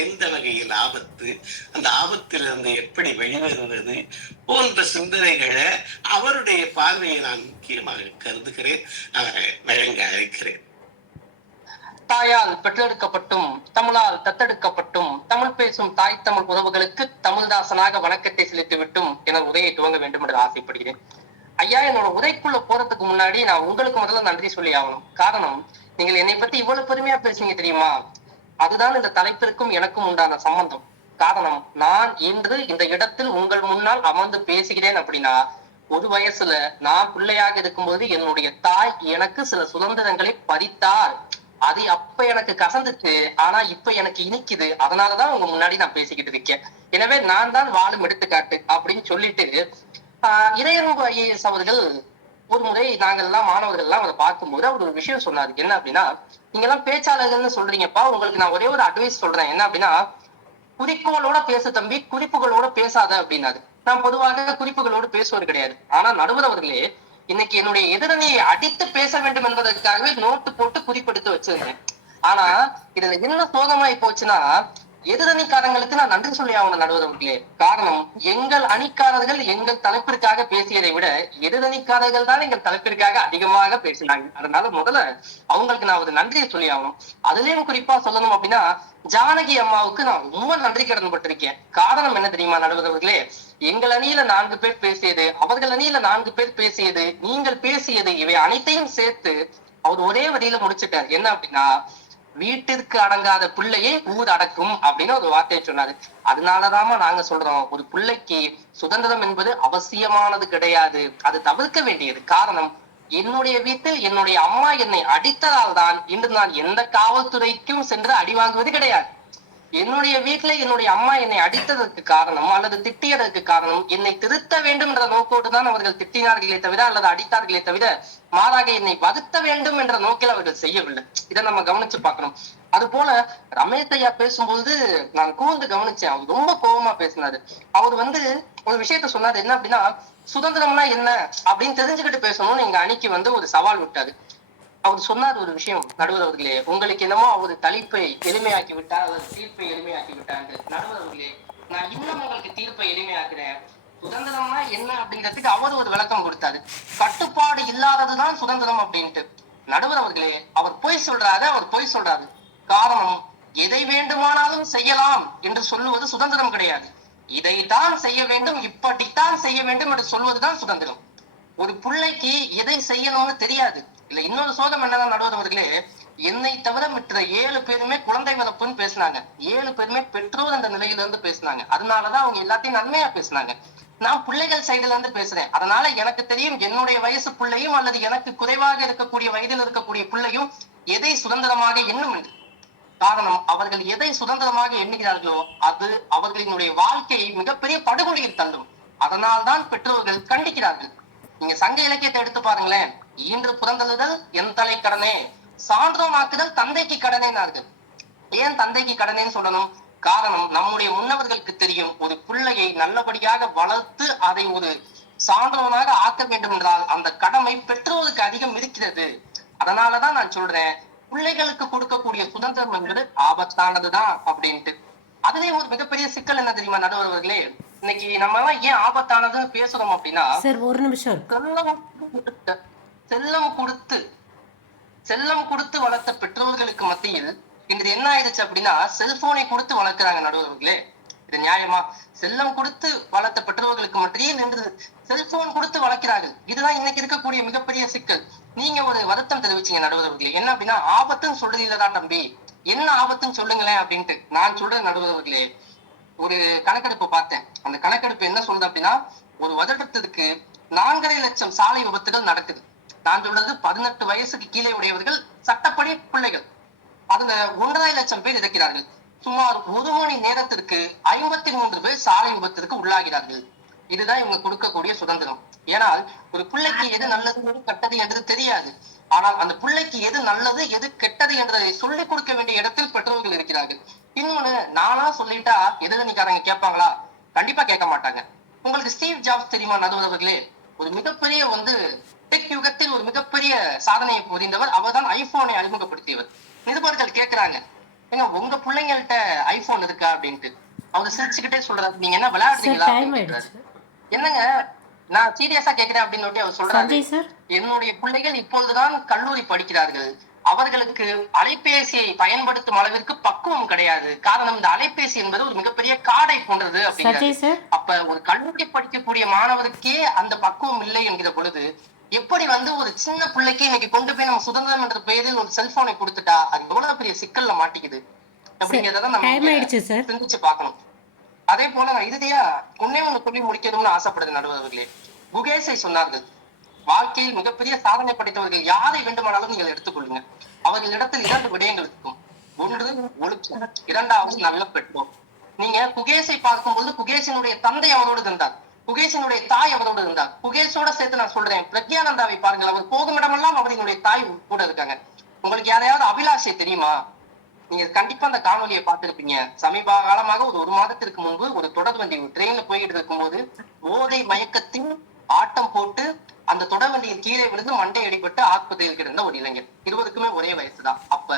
எந்த வகையில் ஆபத்து, அந்த ஆபத்திலிருந்து எப்படி வெளிவருவது போன்ற சிந்தனைகளை அவருடைய பார்வையை நான் முக்கியமாக கருதுகிறேன். அவரை வழங்க அழைக்கிறேன். தாயால் பெற்றெடுக்கப்பட்டும் தமிழால் தத்தெடுக்கப்பட்டும் தமிழ் பேசும் தாய் தமிழ் உறவுகளுக்கு தமிழ்தாசனாக வணக்கத்தை செலுத்திவிட்டும் எனது உரையை துவங்க வேண்டும் என்று ஆசைப்படுகிறேன். ஐயா, என்னோட உரைக்குள்ள போறதுக்கு முன்னாடி நான் உங்களுக்கு முதல்ல நன்றி சொல்லி ஆகணும். காரணம், நீங்கள் என்னை பத்தி இவ்வளவு பெருமையா பேசுறீங்க தெரியுமா? அதுதான் இந்த தலைப்பிற்கும் எனக்கும் உண்டான சம்பந்தம். காரணம், நான் இன்று இந்த இடத்தில் உங்கள் முன்னால் அமர்ந்து பேசுகிறேன் அப்படின்னா, ஒரு வயசுல நான் பிள்ளையாக இருக்கும்போது என்னுடைய தாய் எனக்கு சில சுதந்திரங்களை பறித்தார். அது அப்ப எனக்கு கசந்துச்சு, ஆனா இப்ப எனக்கு இனிக்குது. அதனாலதான் உங்க முன்னாடி நான் பேசிக்கிட்டு இருக்கேன். எனவே நான் தான் வாழும் எடுத்துக்காட்டு அப்படின்னு சொல்லிட்டு, இறையன்பு ஐஏஎஸ் அவர்கள் ஒரு முறை நாங்கள் எல்லாம் மாணவர்கள் எல்லாம் அதை பார்க்கும்போது அவர் ஒரு விஷயம் சொன்னாரு. என்ன அப்படின்னா, நீங்க எல்லாம் பேச்சாளர்கள்னு சொல்றீங்கப்பா, உங்களுக்கு நான் ஒரே ஒரு அட்வைஸ் சொல்றேன். என்ன அப்படின்னா, குறிக்கோளோட பேசு தம்பி, குறிப்புகளோட பேசாத அப்படின்னாரு. நான் பொதுவாக குறிப்புகளோடு பேசுவது கிடையாது. ஆனா நடுவர் அவர்களே, இன்னைக்கு என்னுடைய எதிரணியை அடித்து பேச வேண்டும் என்பதற்காகவே நோட்டு போட்டு குறிப்பெடுத்து வச்சிருந்தேன். ஆனா இதுல என்ன சோகமாய் போச்சுன்னா, எதிரணிக்காரங்களுக்கு நான் நன்றி சொல்லி ஆகணும் நடுவர் அவர்களே. காரணம், எங்கள் அணிக்காரர்கள் எங்கள் தலைப்பிற்காக பேசியதை விட எதிரணிக்காரர்கள் தான் எங்கள் தலைப்பிற்காக அதிகமாக பேசினாங்க. அதனால முதல்ல அவங்களுக்கு நான் ஒரு நன்றியை சொல்லி ஆகணும். அதுலயும் குறிப்பா சொல்லணும் அப்படின்னா, ஜானகி அம்மாவுக்கு நான் ரொம்ப நன்றி கடன் பட்டிருக்கேன். காரணம் என்ன தெரியுமா நடுவர் அவர்களே, எங்கள் அணியில 4 பேர் பேசியது, அவர்கள் அணியில 4 பேர் பேசியது, நீங்கள் பேசியது, இவை அனைத்தையும் சேர்த்து அவர் ஒரே வரியில முடிச்சிட்டார். என்ன அப்படின்னா, வீட்டிற்கு அடங்காத பிள்ளையை ஊர் அடக்கும் அப்படின்னு ஒரு வார்த்தையை சொன்னாரு. அதனாலதாம நாங்க சொல்றோம், ஒரு பிள்ளைக்கு சுதந்திரம் என்பது அவசியமானது கிடையாது, அது தவிர்க்க வேண்டியது. காரணம், என்னுடைய வீட்டில் என்னுடைய அம்மா என்னை அடித்ததால் தான் இன்று நான் எந்த காவல்துறைக்கும் சென்று அடி வாங்குவது கிடையாது. என்னுடைய வீட்டுல என்னுடைய அம்மா என்னை அடித்ததற்கு காரணம் அல்லது திட்டியதற்கு காரணம், என்னை திருத்த வேண்டும் என்ற நோக்கோடு தான் அவர்கள் திட்டினார்களே தவிர அல்லது அடித்தார்களே தவிர மாறாக என்னை வருத்த வேண்டும் என்ற நோக்கில் அவர்கள் செய்யவில்லை. இதை நம்ம கவனிச்சு பார்க்கணும். அது போல ரமேஷ் ஐயா பேசும்போது நான் கூர்ந்து கவனிச்சேன். அவர் ரொம்ப கோபமா பேசினாரு. அவர் ஒரு விஷயத்த சொன்னாரு. என்ன அப்படின்னா, சுதந்திரம்னா என்ன அப்படின்னு தெரிஞ்சுக்கிட்டு பேசணும்னு எங்க அணிக்கு ஒரு சவால் விட்டாரு. அவர் சொன்னார் ஒரு விஷயம் நடுவர் அவர்களே, உங்களுக்கு என்னமோ அவர் தலைப்பை எளிமையாக்கி விட்டார், அவர் தீர்ப்பை எளிமையாக்கி விட்டாங்க. நடுவர் அவர்களே, நான் இன்னும் உங்களுக்கு தீர்ப்பை எளிமையாக்குறேன். சுதந்திரம்னா என்ன அப்படிங்கிறதுக்கு அவர் ஒரு விளக்கம் கொடுத்தாரு. கட்டுப்பாடு இல்லாததுதான் சுதந்திரம் அப்படின்ட்டு. நடுவர் அவர்களே, அவர் பொய் சொல்றாரு. காரணம், எதை வேண்டுமானாலும் செய்யலாம் என்று சொல்லுவது சுதந்திரம் கிடையாது. இதைத்தான் செய்ய வேண்டும், இப்படித்தான் செய்ய வேண்டும் என்று சொல்வதுதான் சுதந்திரம். ஒரு பிள்ளைக்கு எதை செய்யணும்னு தெரியாது. இல்ல இன்னொரு சோகம் என்னன்னா நடுவர் அவர்களே, என்னை தவிர மற்ற 7 பேருமே குழந்தை வளர்ப்புன்னு பேசினாங்க. 7 பேருமே பெற்றோர் அந்த நிலையில இருந்து பேசினாங்க. அதனாலதான் அவங்க எல்லாத்தையும் நன்மையா பேசினாங்க. நான் பிள்ளைகள் சைடுல இருந்து பேசுறேன். அதனால எனக்கு தெரியும், என்னுடைய வயசு பிள்ளையும் அல்லது எனக்கு குறைவாக இருக்கக்கூடிய வயதில் இருக்கக்கூடிய பிள்ளையும் எதை சுதந்திரமாக எண்ணும் என்று. காரணம், அவர்கள் எதை சுதந்திரமாக எண்ணுகிறார்களோ அது அவர்களினுடைய வாழ்க்கையை மிகப்பெரிய படுகொலையில் தள்ளும். அதனால்தான் பெற்றோர்கள் கண்டிக்கிறார்கள். நீங்க சங்க இலக்கியத்தை எடுத்து பாருங்களேன். ஈன்று புறந்தழுதல் என் தலை கடனே, சான்றோனாக்குதல் தந்தைக்கு கடனேனார்கள். ஏன் தந்தைக்கு கடனேன்னு சொல்லணும்? காரணம், நம்முடைய முன்னவர்களுக்கு தெரியும், ஒரு பிள்ளையை நல்லபடியாக வளர்த்து அதை ஒரு சான்றோனாக ஆக்க வேண்டும் என்றால் அந்த கடமை பெற்றோருக்கு அதிகம் இருக்கிறது. அதனாலதான் நான் சொல்றேன், பிள்ளைகளுக்கு கொடுக்கக்கூடிய சுதந்திரம் என்பது ஆபத்தானதுதான் அப்படின்ட்டு. அதுவே ஒரு மிகப்பெரிய சிக்கல் என்ன தெரியுமா நடுவர் அவர்களே, இன்னைக்கு நம்ம எல்லாம் ஏன் ஆபத்தானதுன்னு பேசுறோம் அப்படின்னா, சார் ஒரு நிமிஷம். செல்லம் கொடுத்து வளர்த்த பெற்றோர்களுக்கு மத்தியில் இன்று என்ன ஆயிடுச்சு அப்படின்னா, செல்போனை கொடுத்து வளர்க்கிறாங்க நடுவர்களே. இது நியாயமா? செல்லம் கொடுத்து வளர்த்த பெற்றோர்களுக்கு மத்தியில் நின்று செல்போன் கொடுத்து வளர்க்கிறார்கள். இதுதான் இன்னைக்கு இருக்கக்கூடிய மிகப்பெரிய சிக்கல். நீங்க ஒரு வருத்தம் தெரிவிச்சீங்க நடுவர்களே. என்ன அப்படின்னா, ஆபத்துன்னு சொல்றது இல்லதான் தம்பி, என்ன ஆபத்துன்னு சொல்லுங்களேன் அப்படின்ட்டு. நான் சொல்றேன் நடுவர்களே, ஒரு கணக்கெடுப்பு பார்த்தேன். அந்த கணக்கெடுப்பு என்ன சொல்றது அப்படின்னா, ஒரு வருடத்திற்கு 4.5 லட்சம் சாலை விபத்துகள் நடக்குது. நான் சொல்றது 18 வயசுக்கு கீழே உடையவர்கள், சட்டப்படி பிள்ளைகள். அதுல 1.5 லட்சம் பேர் இறக்கிறார்கள். சுமார் 1 மணி நேரத்திற்கு 53 பேர் சாலை விபத்திற்கு உள்ளாகிறார்கள். இதுதான் இவங்க கொடுக்கக்கூடிய சுதந்திரம். ஏனால் ஒரு பிள்ளைக்கு எது நல்லது எது கெட்டது என்று தெரியாது. ஆனால் அந்த பிள்ளைக்கு எது நல்லது எது கெட்டது என்றதை சொல்லிக் கொடுக்க வேண்டிய இடத்தில் பெற்றோர்கள் இருக்கிறார்கள். இன்னொன்னு, நானா சொல்லிட்டா எதிரணிக்காரங்க கேட்பாங்களா? கண்டிப்பா கேட்க மாட்டாங்க. உங்களுக்கு ஸ்டீவ் ஜாப்ஸ் தெரியுமா நடுவர்களே? ஒரு மிகப்பெரிய டெக் யுகத்தில் ஒரு மிகப்பெரிய சாதனையை புரிந்தவர். அவர் தான் ஐபோனை அறிமுகப்படுத்தியவர். நிருபர்கள் கேட்கிறாங்க, ஏங்க உங்க பிள்ளைங்கள்ட்ட ஐபோன் இருக்கா அப்படின்ட்டு. அவர் சிரிச்சுக்கிட்டே சொல்றாரு, நீங்க என்ன விளையாடுறீங்களா? என்னங்க நான் சீரியஸா கேட்கிறேன் அப்படின்னு அவர் சொல்றாரு, என்னுடைய பிள்ளைகள் இப்பொழுதுதான் கல்லூரி படிக்கிறார்கள், அவர்களுக்கு அலைபேசியை பயன்படுத்தும் அளவிற்கு பக்குவம் கிடையாது. காரணம், இந்த அலைபேசி என்பது ஒரு மிகப்பெரிய காடை போன்றது அப்படிங்கிறது. அப்ப ஒரு கல்லூரி படிக்கக்கூடிய மாணவருக்கே அந்த பக்குவம் இல்லை என்கிற பொழுது, எப்படி ஒரு சின்ன பிள்ளைக்கு இன்னைக்கு கொண்டு போய் நம்ம சுதந்திரம் என்ற பெயரில் ஒரு செல்போனை கொடுத்துட்டா அது எவ்வளவு பெரிய சிக்கல்ல மாட்டிக்குது அப்படிங்கிறத நம்ம சிந்திச்சு பார்க்கணும். அதே போல நான் இறுதியா ஒன்னே ஒண்ணு சொல்லி முடிக்கணும்னு ஆசைப்படுது நடுவர்களே. குகேஷை சொன்னார்கள், வாழ்க்கையில் மிகப்பெரிய சாதனை படைத்தவர்கள் யாரை வேண்டுமானாலும் நீங்கள் எடுத்துக்கொள்ளுங்க, அவர்களிடத்தில் 2 விடயங்கள் இருக்கும். ஒன்று ஒழுக்கம், 2வது நல்ல பெற்றோர். நீங்க குகேஷை பார்க்கும்போது குகேஷினுடைய தந்தை அவரோடு இருந்தார். புகேஷனுடைய தாய் அவரோடு இருந்தார். புகேஷோட சேர்த்து நான் சொல்றேன், பிரக்யானந்தாவை பாருங்கள், அவர் போகும் இடமெல்லாம் அவரினுடைய தாய் கூட இருக்காங்க. உங்களுக்கு யாரையாவது அபிலாஷை தெரியுமா? நீங்க கண்டிப்பா அந்த காணொலியை பார்த்திருப்பீங்க. சமீப காலமாக ஒரு மாதத்திற்கு முன்பு ஒரு தொடர்வண்டி ட்ரெயின்ல போயிட்டு இருக்கும் போது போதை மயக்கத்தின் ஆட்டம் போட்டு அந்த தொடர்வண்டியின் கீழே விழுந்து மண்டை அடிபட்டு ஆஸ்பத்திரியில் கிடந்த ஒரு இளைஞர். இருவருக்குமே ஒரே வயசுதான். அப்ப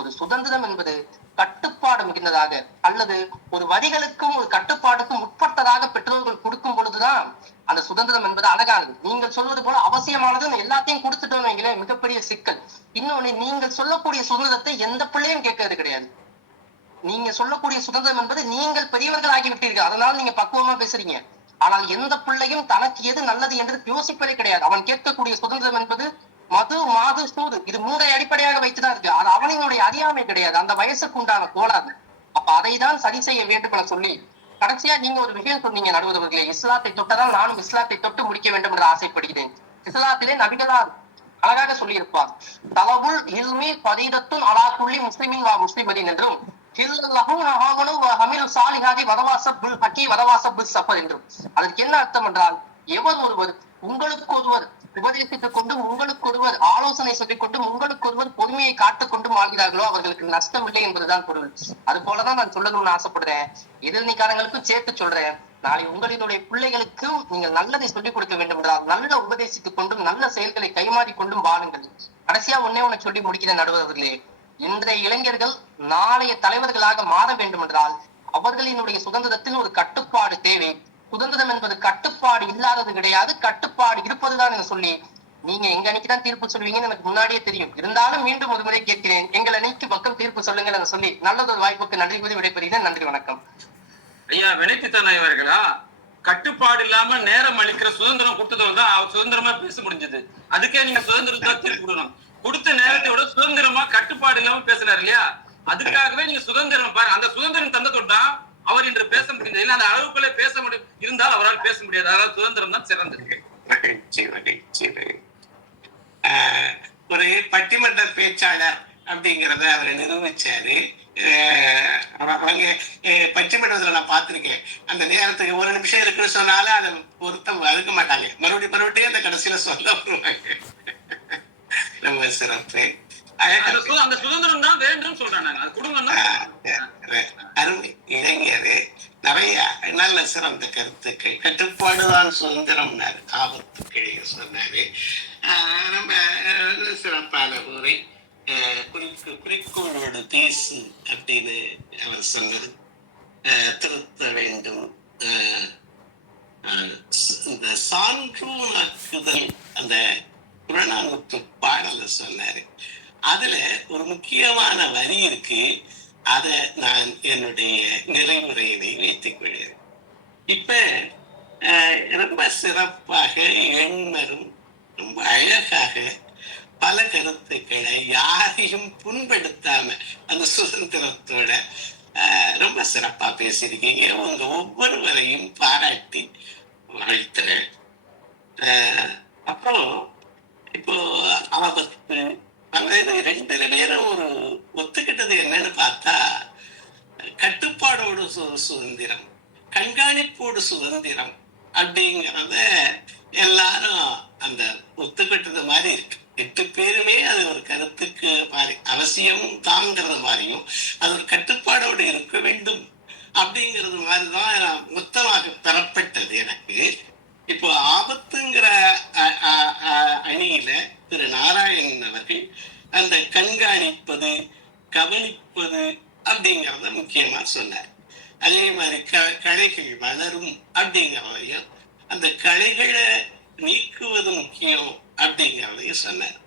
ஒரு சுதந்திரம் என்பது கட்டுப்பாடு மிகுந்ததாக அல்லது ஒரு வரிகளுக்கும் ஒரு கட்டுப்பாடுக்கும் உட்பட்டதாக பெற்றோர்கள் கொடுக்கும் பொழுதுதான் அந்த சுதந்திரம் என்பது அழகானது. நீங்கள் சொல்வது போல அவசியமானது எல்லாத்தையும் கொடுத்துட்டோம் வைங்களேன், மிகப்பெரிய சிக்கல். இன்னொன்னு, நீங்கள் சொல்லக்கூடிய சுதந்திரத்தை எந்த பிள்ளையும் கேட்கறது கிடையாது. நீங்க சொல்லக்கூடிய சுதந்திரம் என்பது நீங்கள் பெரியவர்கள் ஆகிவிட்டீர்கள், அதனால நீங்க பக்குவமா பேசுறீங்க. ஆனால் எந்த பிள்ளையும் தனக்கு எது நல்லது என்று யோசிப்பதே கிடையாது. அவன் கேட்கக்கூடிய சுதந்திரம் என்பது மது, மாது, சூது, இது மூன்றை அடிப்படையாக வைத்துதான் இருக்கு. அது அவனினுடைய அறியாமை கிடையாது, அந்த வயசுக்கு உண்டான கோளாறு. அப்ப அதை தான் சரி செய்ய வேண்டும் என சொல்லி கடைசியா நீங்க ஒரு விஷயம் சொன்னீங்க நடுவர்களே, இஸ்லாத்தை தொட்டதால் நானும் இஸ்லாத்தை தொட்டு முடிக்க வேண்டும் என்று ஆசைப்படுகிறேன். இஸ்லாத்திலே நபிகளார் அழகாக சொல்லியிருப்பார், தலவுல் இல்மி பரீதத்துன் அலா குல்லி முஸ்லிமின் வா முஸ்லிமரின் என்றும் அதற்கு என்ன அர்த்தம் என்றால், எவர் ஒருவர் உங்களுக்கு ஒருவர் உபதேசித்துக் கொண்டும் உங்களுக்கு ஒருவர் ஆலோசனை சொல்லிக் கொண்டும் உங்களுக்கு ஒருவர் பொறுமையை காட்டுக் கொண்டும் வாழ்கிறார்களோ அவர்களுக்கு நஷ்டம் இல்லை என்பதுதான் பொருள். அது போலதான் நான் சொல்லணும்னு ஆசைப்படுறேன். எதிர்நீக்காரங்களுக்கும் சேர்த்து சொல்றேன், நாளை உங்களினுடைய பிள்ளைகளுக்கும் நீங்கள் நல்லதை சொல்லிக் கொடுக்க வேண்டும் என்றால் நல்ல உபதேசித்துக் கொண்டும் நல்ல செயல்களை கைமாறி கொண்டும் வாழுங்கள். கடைசியா ஒன்னே ஒன்னு சொல்லி முடிக்கிற நடுவர்களே, இன்றைய இளைஞர்கள் நாளைய தலைவர்களாக மாற வேண்டும் என்றால் அவர்களினுடைய சுதந்திரத்தில் ஒரு கட்டுப்பாடு தேவை. சுதந்திரம் என்பது கட்டுப்பாடு இல்லாதது கிடையாது, கட்டுப்பாடு இருப்பதுதான் என்று சொல்லி நீங்க எங்க அன்னைக்குதான் தீர்ப்பு சொல்லுவீங்கன்னு எனக்கு முன்னாடியே தெரியும். இருந்தாலும் மீண்டும் ஒரு முறை கேட்கிறேன், எங்கள் அன்னைக்கு மக்கள் தீர்ப்பு சொல்லுங்கள் என்று சொல்லி நல்லதொரு வாய்ப்புக்கு நன்றி கூறி விடைபெறுகிறேன். நன்றி, வணக்கம். ஐயா வினைத்தித்தன் அவர்களா, கட்டுப்பாடு இல்லாம நேரம் அளிக்கிற சுதந்திரம் கொடுத்ததோடு தான் அவர் சுதந்திரமா பேச முடிஞ்சது. அதுக்கே நீங்க சுதந்திரத்தை தீர்ப்பு கொடுக்கணும். கொடுத்த நேரத்தோட சுதந்திரமா கட்டுப்பாடு இல்லாம பேசுறாரு இல்லையா, அதுக்காகவே நீங்க சுதந்திரம் பாரு, அந்த சுதந்திரம் தந்ததோட அவர் இன்று பேச முடியாது. இல்ல அந்த அளவுக்குள்ளே பேச முடியும் இருந்தால் அவரால் பேச முடியாது. அதாவது சுதந்திரம் தான் சிறந்தது. ஒரு பட்டிமன்ற பேச்சாளர் அப்படிங்கிறத அவர் நிரூபிச்சாரு. அவங்க பட்டிமன்றத்துல நான் பார்த்திருக்கேன், அந்த நேரத்துக்கு ஒரு நிமிஷம் இருக்குன்னு சொன்னாலும் அதை பொருத்தம் அறுக்க மாட்டாங்க, மறுபடியும் அந்த கடைசியில சொல்ல வருவாங்க. ரொம்ப சிறப்பு. அந்த சுதந்திரம் தான் வேண்டும் சொல்றாங்க, அது குடும்பம் அருமை. இளைஞர் நிறைய நல்ல சிறந்த கருத்துக்கள். கட்டுப்பாடுதான் சுதந்திரம் ஆபத்துக்களை சொன்னாரு. நம்ம சிறப்பான ஊரை குறிக்கோளோடு பேசு அப்படின்னு அவர் சொன்னது. திருத்த வேண்டும், இந்த சான்றூனாக்குதல், அந்த புறநானூற்று பாடல சொன்னாரு. அதுல ஒரு முக்கியமான வரி இருக்கு, அதை நான் என்னுடைய நிறைவுரையினை வைத்துக் கொள்கிறேன். இப்ப ரொம்ப சிறப்பாக எண்மரும் ரொம்ப அழகாக பல கருத்துக்களை யாரையும் புண்படுத்தாம அந்த சுதந்திரத்தோட ரொம்ப சிறப்பா பேசியிருக்கீங்க. உங்க ஒவ்வொருவரையும் பாராட்டி வாழ்த்துறேன். அப்புறம் இப்போ ஆபத்து ரெண்டு பேரும் ஒரு ஒத்துக்கிட்டது என்னன்னு பார்த்தா, கட்டுப்பாடோடு சுதந்திரம், கண்காணிப்போடு சுதந்திரம் அப்படிங்கிறத எல்லாரும் அந்த ஒத்துக்கிட்டது மாதிரி இருக்கு. 8 பேருமே அது ஒரு கருத்துக்கு மாதிரி அவசியம் தாங்கிறது மாதிரியும் அது ஒரு கட்டுப்பாடோடு இருக்க வேண்டும் அப்படிங்கிறது மாதிரிதான் மொத்தமாக பெறப்பட்டது எனக்கு. இப்போ ஆபத்துங்கிற அணியில திரு நாராயணன் அவர்கள் அந்த கண்காணிப்பது, கவனிப்பது அப்படிங்கிறத முக்கியமா சொன்னார். அதே மாதிரி களைகள் வளரும் அப்படிங்கிறதையும், அந்த களைகளை நீக்குவது முக்கியம் அப்படிங்கிறதையும் சொன்னார்.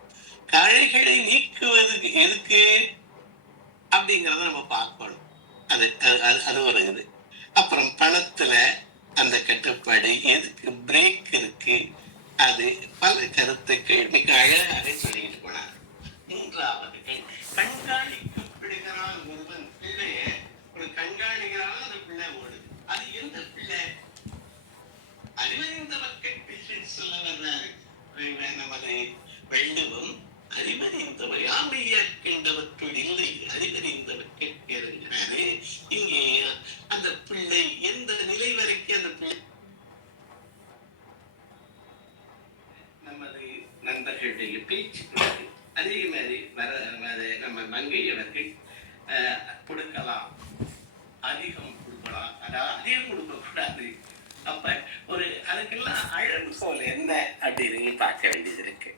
களைகளை நீக்குவதுக்கு எதுக்கு அப்படிங்கிறத நம்ம பார்க்கணும். அது ஒரு இது. அப்புறம் பணத்துல அந்த கட்டுப்பாடு எதுக்கு, பிரேக் இருக்கு, அது பல கருத்துக்கள் மிக அழகாக சொல்லிட்டு போனார். மூன்றாவது கண்காணிக்கப்படுகிறான் ஒருவன், பிள்ளைய ஒரு கண்காணிக்கிறான், அந்த பிள்ளை ஓடுது. அது எந்த பிள்ளை? அறிவறிந்த மக்கள் சொல்ல வர்றாரு நமது வள்ளுவம். அறிவறிந்தவர் யாமையாக்கின்றவற்றுள் இல்லை, அறிவறிந்தவர்கள் இறங்கிறாரு. இங்கே அந்த பிள்ளை எந்த நிலை வரைக்கும் அந்த பிள்ளை அவர்களுடைய பேச்சு அதே மாதிரி நம்ம மங்கை அவர்கள் கொடுக்கலாம், அதிகம் கொடுக்கலாம், அதாவது அதிகம் கொடுக்க கூடாது. அப்ப அதுக்கெல்லாம் அளவுகோல் என்ன அப்படின்னு பார்க்க வேண்டியது இருக்கு.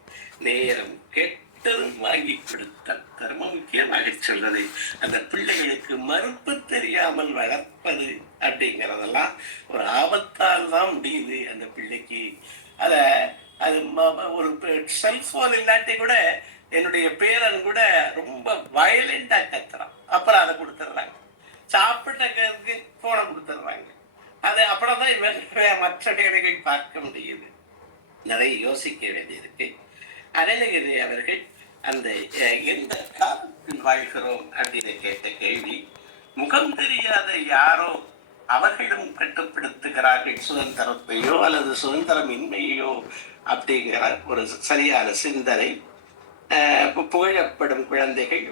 நேரம் கெட்டதும் வாங்கி கொடுத்தல் ரொம்ப முக்கியமாக சொல்றது. அந்த பிள்ளைகளுக்கு மறுப்பு தெரியாமல் வளர்ப்பது அப்படிங்கிறதெல்லாம் ஒரு ஆபத்தால் தான் முடியுது அந்த பிள்ளைக்கு. அது ஒரு செல்போன் இல்லாட்டி கூட என்னுடைய பேரன் கூட ரொம்ப வயலண்டா கத்துறான், அப்புறம் அதை கொடுத்துடுறாங்க. சாப்பிட்டதுக்கு போனை கொடுத்துடுறாங்க. அது அப்புறம் தான் மற்ற வேலைகள் பார்க்க முடியுது. நிறைய யோசிக்க வேண்டியிருக்கு. அருணகிரி அவர்கள் அந்த எந்த காலத்தில் வாழ்கிறோம் அப்படின்னு கேட்ட கேள்வி, முகம் தெரியாத யாரோ அவர்களும் கட்டுப்படுத்துகிறார்கள் சுதந்திரத்தையோ அல்லது சுதந்திரம் இன்மையோ அப்படிங்கிற ஒரு சரியான சிந்தனை. புகழப்படும் குழந்தைகள்